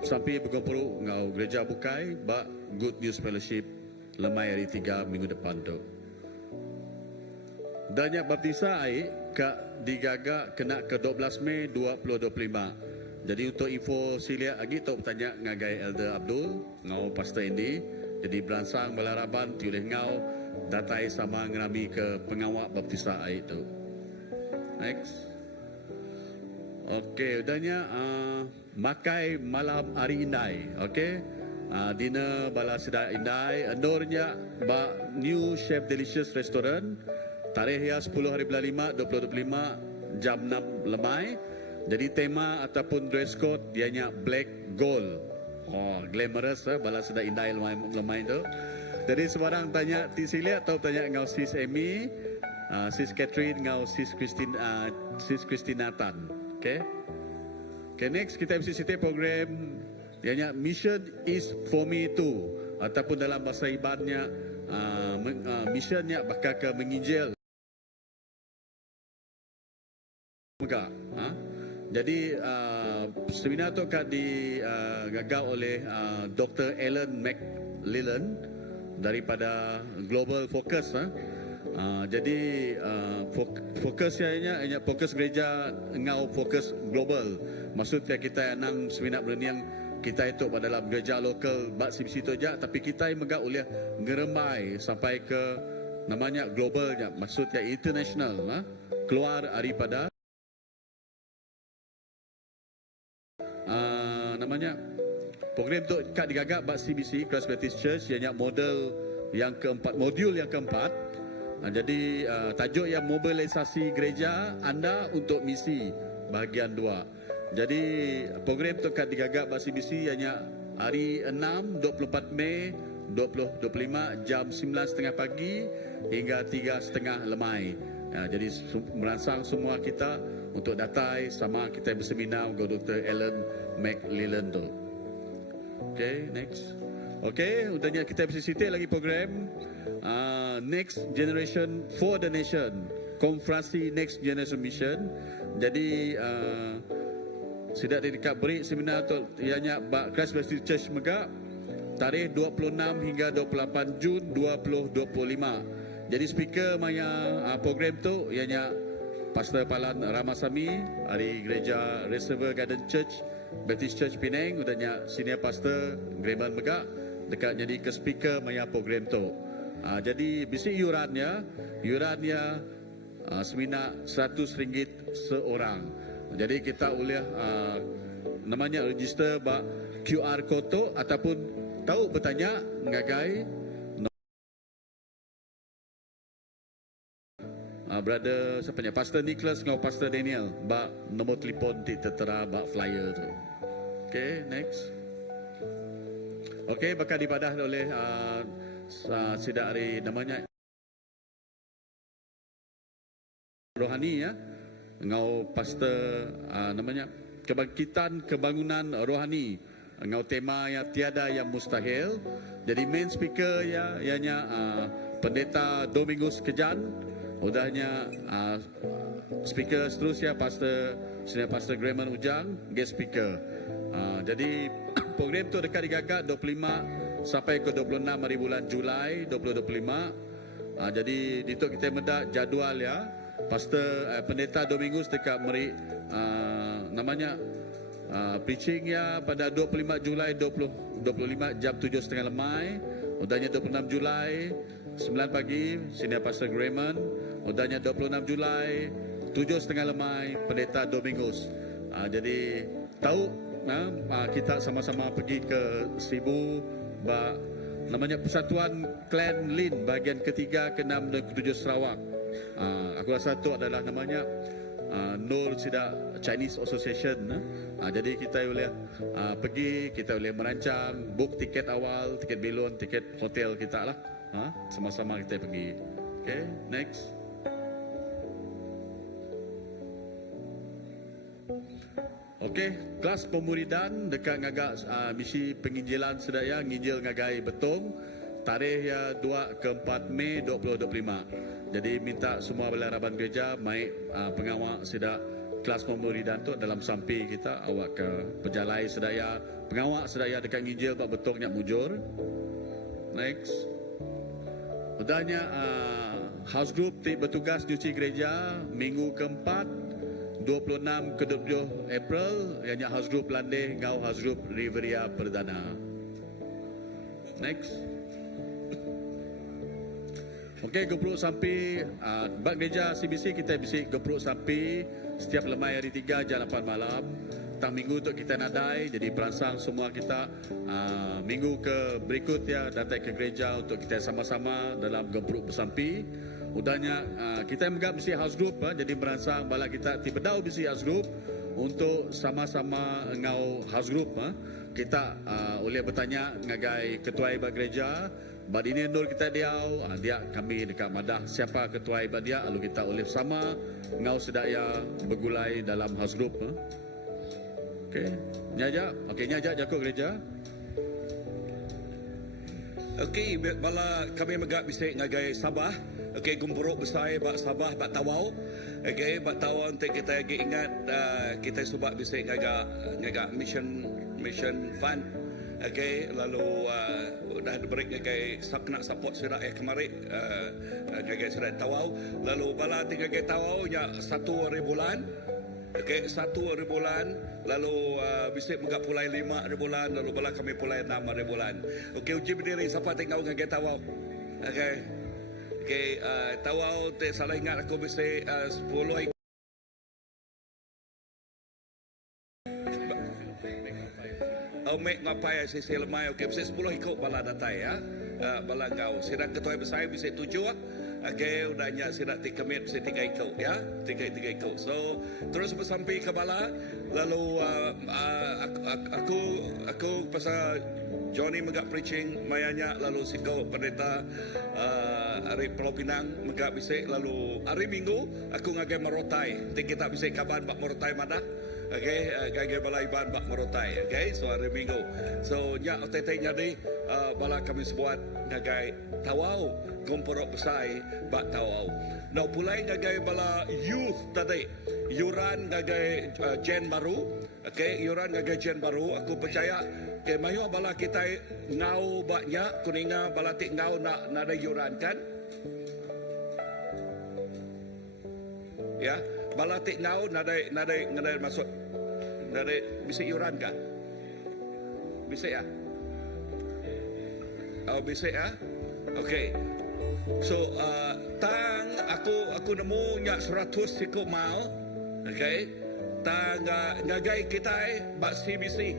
sampai berkumpul ngau gereja bukai bak Good News Fellowship lemai hari 3 minggu depan tu. Danyak baptisa ai kak digaga kena ke 12 Mei 2025. Jadi untuk info siliak lagi tok bertanya ngagai Elder Abdul ngau Pastor Andy. Jadi beransang balaraban tiuleh ngau datai sama ngerami ke pengawak baptisa air tu. Next. Okey, udahnya makai malam hari indai. Okey. Dinner bala sedap indai. Endornya ba New Chef Delicious Restaurant. Tarikh ya 10 hari bulan 5 2025 jam 6 lemai. Jadi tema ataupun dress code dianya black gold. Oh, glamorous bala sedap indai lemai tu. Jadi sebarang tanya ti Silia atau tanya ngau sis Amy, sis Catherine ngau sis Christina Tan. Okay. Okay, next kita MCCT program dianya mission is for me too ataupun dalam bahasa ibannya missionnya bakal ke menginjil. Jadi seminar tu akan digagal oleh Dr. Alan McLellan daripada Global Focus. Jadi fokusnya hanya fokus gereja ngau fokus global. Maksudnya kita nang seminar berniang kita itu pada dalam gereja lokal bak CBC tu aja, tapi kita megak oleh ngerembai sampai ke namanya globalnya. Maksudnya international keluar daripada namanya program tu kat digagak bak CBC Christ Baptist Church ianya modul yang keempat. Jadi tajuk yang mobilisasi gereja anda untuk misi bahagian 2. Jadi program tu kat digagak bak CBC ianya hari 6 24 Mei 2025 jam 9.30 pagi hingga 3.30 lemai. Jadi merangsang semua kita untuk datai sama kita berseminar dengan Dr. Alan McLellan tu. Okay, next. Okay, udahnya kita bersisiti lagi program Next Generation for the Nation, konferensi Next Generation Mission. Jadi sudah dekat beri seminar tu ianya Christ Baptist Church Megak tarikh 26 hingga 28 Jun 2025. Jadi speaker maya program tu ianya Pastor Palan Ramasamy dari gereja Reservoir Garden Church Baptist Church Penang, udahnya senior pastor Grayman Megak dekat jadi ke speaker maya program tu. Jadi bisi yurannya seminar RM100 seorang. Jadi kita boleh namanya register ba QR code tu ataupun tahu bertanya ngagai brother siapa ni Pastor Nicholas ngau Pastor Daniel ba nombor telefon di tertera ba flyer tu. Okay, next. Okay, bakal dibadah oleh sidak hari namanya rohani ya ngau Pastor namanya kebangkitan kebangunan rohani ngau tema yang tiada yang mustahil. Jadi main speaker ya ianya Pendeta Domingus Kejan. Udahnya speaker seterusnya Senior Pastor Grayman Ujang, guest speaker. Jadi program tu dekat digagak 25 sampai ke 26 hari bulan Julai 2025. Jadi di tu kita mendak jadual ya. Pendeta Domingus dekat meri namanya preaching ya pada 25 Julai 2025 jam 7.30 lemai. Udahnya 26 Julai 9 pagi Senior Pastor Grayman. Udahnya 26 Julai 7.30 lemai Pendeta Domingus. Jadi tahu kita sama-sama pergi ke Sibu namanya Persatuan Klan Lin bahagian ketiga, ke-6 dan ke-7 Sarawak. Aku rasa itu adalah namanya Nur Sida Chinese Association. Jadi kita boleh pergi, kita boleh merancang book tiket awal, tiket belon, tiket hotel kita lah. Sama-sama kita pergi. Okay, next. Okey, kelas pemuridan dekat ngagak misi penginjilan sedaya nginjil ngagai Betong tarikh ya 2 ke 4 Mei 2025. Jadi minta semua belaraban gereja mai pengawal sedak kelas pemuridan tu dalam sampi kita awak ke pejalai sedaya pengawal sedaya dekat nginjil bab Betong nyak mujur. Next. Udahnya house group bertugas nyuci gereja minggu keempat 26 ke 27 April ianya house group Landeh ngau house group Riveria Perdana. Next. Okey, gepruk sampai bak gereja CBC kita bisi gepruk sampai setiap lemai hari 3 jam 8 malam. Tang minggu untuk kita nadai, jadi perangsang semua kita minggu ke berikut ya datang ke gereja untuk kita sama-sama dalam gepruk bersampi. Udahnya kita yang megap bisi house group jadi perangsang bala kita tiba dau bisi house group untuk sama-sama ngau house group. Kita boleh bertanya ngagai ketua ibadat gereja. Bad ini nur kita dia kami dekat madah siapa ketua ibadat dia lalu kita boleh sama ngau sedaya bergulai dalam house group. Okey, nyajak jakut gereja. Okey, bala kami megap bisik ngagai Sabah. Okey, gumpuruk besar bak Sabah bak Tawau. Okey, bak Tawau untuk kita lagi ingat kita subak bisik ngaga mission fund. Okey, lalu dah diberi ngagai nak support sudah kemarin ngagai sudah Tawau. Lalu bala tiga ngagai Tawau nya 1 hari bulan. Okey, 1 hari bulan. Lalu bisik megap pulai 5 hari bulan. Lalu bala kami pulai 6 hari bulan. Okey, uji berdiri siapa tengok ngagai Tawau. Okey. Okey, Tawau salah ingat aku bisik 10 hari. Mek ngapai sisi lemai. Okey, bisa 10 ikut bala datai ya. Bala kau sidang ketua besar bisa 7 ah. Okey, udahnya sidang tikemit bisa 3 ikut ya. 3 ikut. So, terus bersampai ke bala lalu aku pasal Johnny megap preaching mayanya lalu siko pendeta hari Pulau Pinang megap bisik lalu hari Minggu aku ngagai Merotai. Nanti kita bisik kaban bak Merotai mana? Okay, gaya balai ban bak Merotai. Okay, so hari Minggu. So nya OTT jadi bala kami sebuat ngagai Tawau gomporok besar bak Tawau. Now pulai ngagai bala youth tadi. Yuran ngagai gen baru. Okay, yuran ngagai gen baru. Aku percaya okay, mayu bala kita ngau baknya kuninga bala tik ngau nak nada yuran kan? Ya, bala tik ngau nada masuk nada bisa yuran kan? Bisa ya? Oh bisa ya? Okay. So tang aku nemu nyak 100 sikit mal. Okay. Tang ngagai kita bak CBC.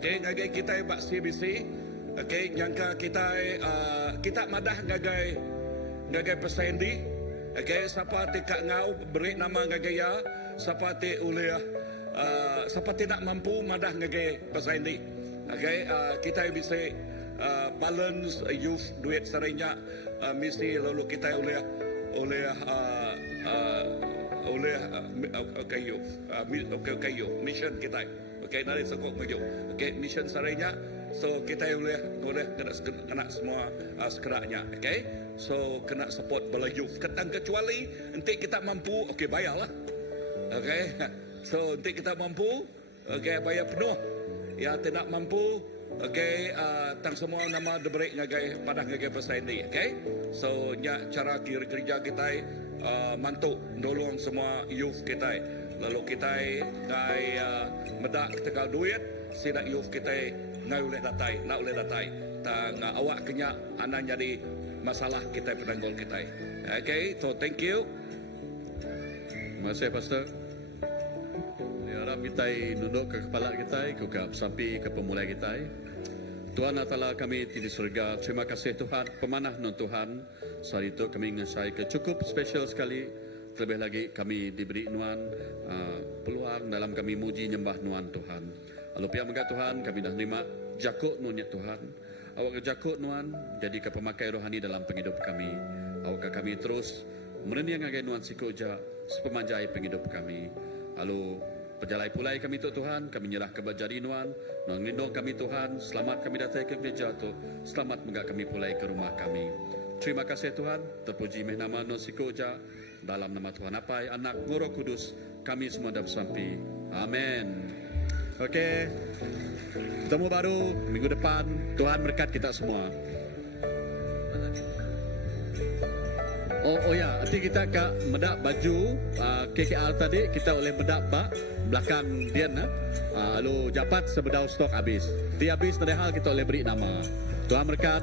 Okay, ngagai kita bak CBC. Okay, nyangka kita madah ngagai pesendi. Okay, siapa tikak ngau beri nama ngagai ya, siapa ti uliah, siapa tidak mampu madah ngagai pesendi. Okay, kita bisa balance youth duit serinya misi lalu kita uliah youth mission kita. Okay, dari sekok maju. Okay, mission sarainya. So kita boleh kena semua sekeraknya. Okay, so kena support bala youth. Kecuali nanti kita mampu, okay bayarlah. Okay, so nanti kita mampu, okay bayar penuh. Ya tidak mampu, okay tang semua nama diberi ngagai padah ngagai pesendi. Okay, so nya cara kerja kita mantuk nolong semua youth kita. Lalu kita ngai medak ketekal duit, sidak youth kita ngai oleh datai. Tang awak kenya anak jadi masalah kita penanggul kita. Okay, so thank you. Terima kasih Pastor. Harap kita nunduk ke kepala kita, ke sampai ke pemulai kita. Tuhan Allah kami di surga, terima kasih Tuhan, pemanah non Tuhan. Saat itu kami ngasai ke cukup spesial sekali. Terlebih lagi kami diberi nuan peluang dalam kami muji nyembah nuan Tuhan. Lalu pihak megah Tuhan kami dah terima jakut nuan Tuhan. Awak jakut nuan jadi ke pemakai rohani dalam penghidup kami. Awak kami terus meneniang agai nuan sikoja sepemanjai penghidup kami. Lalu perjalai pulai kami Tuhan, kami nyerah ke bajari nuan lindung kami Tuhan, selamat kami datang ke gereja tu, selamat megah kami pulai ke rumah kami. Terima kasih Tuhan, terpuji nama non sikoja. Dalam nama Tuhan Apai, Anak, Roh Kudus, kami semua dah bersampai. Amin. Okey, ketemu baru minggu depan. Tuhan berkat kita semua. Oh ya, nanti kita ke medak baju KKR tadi kita boleh medak bak belakang dia lalu japat sebedau stok habis. Di habis dari hal kita boleh beri nama. Tuhan berkat.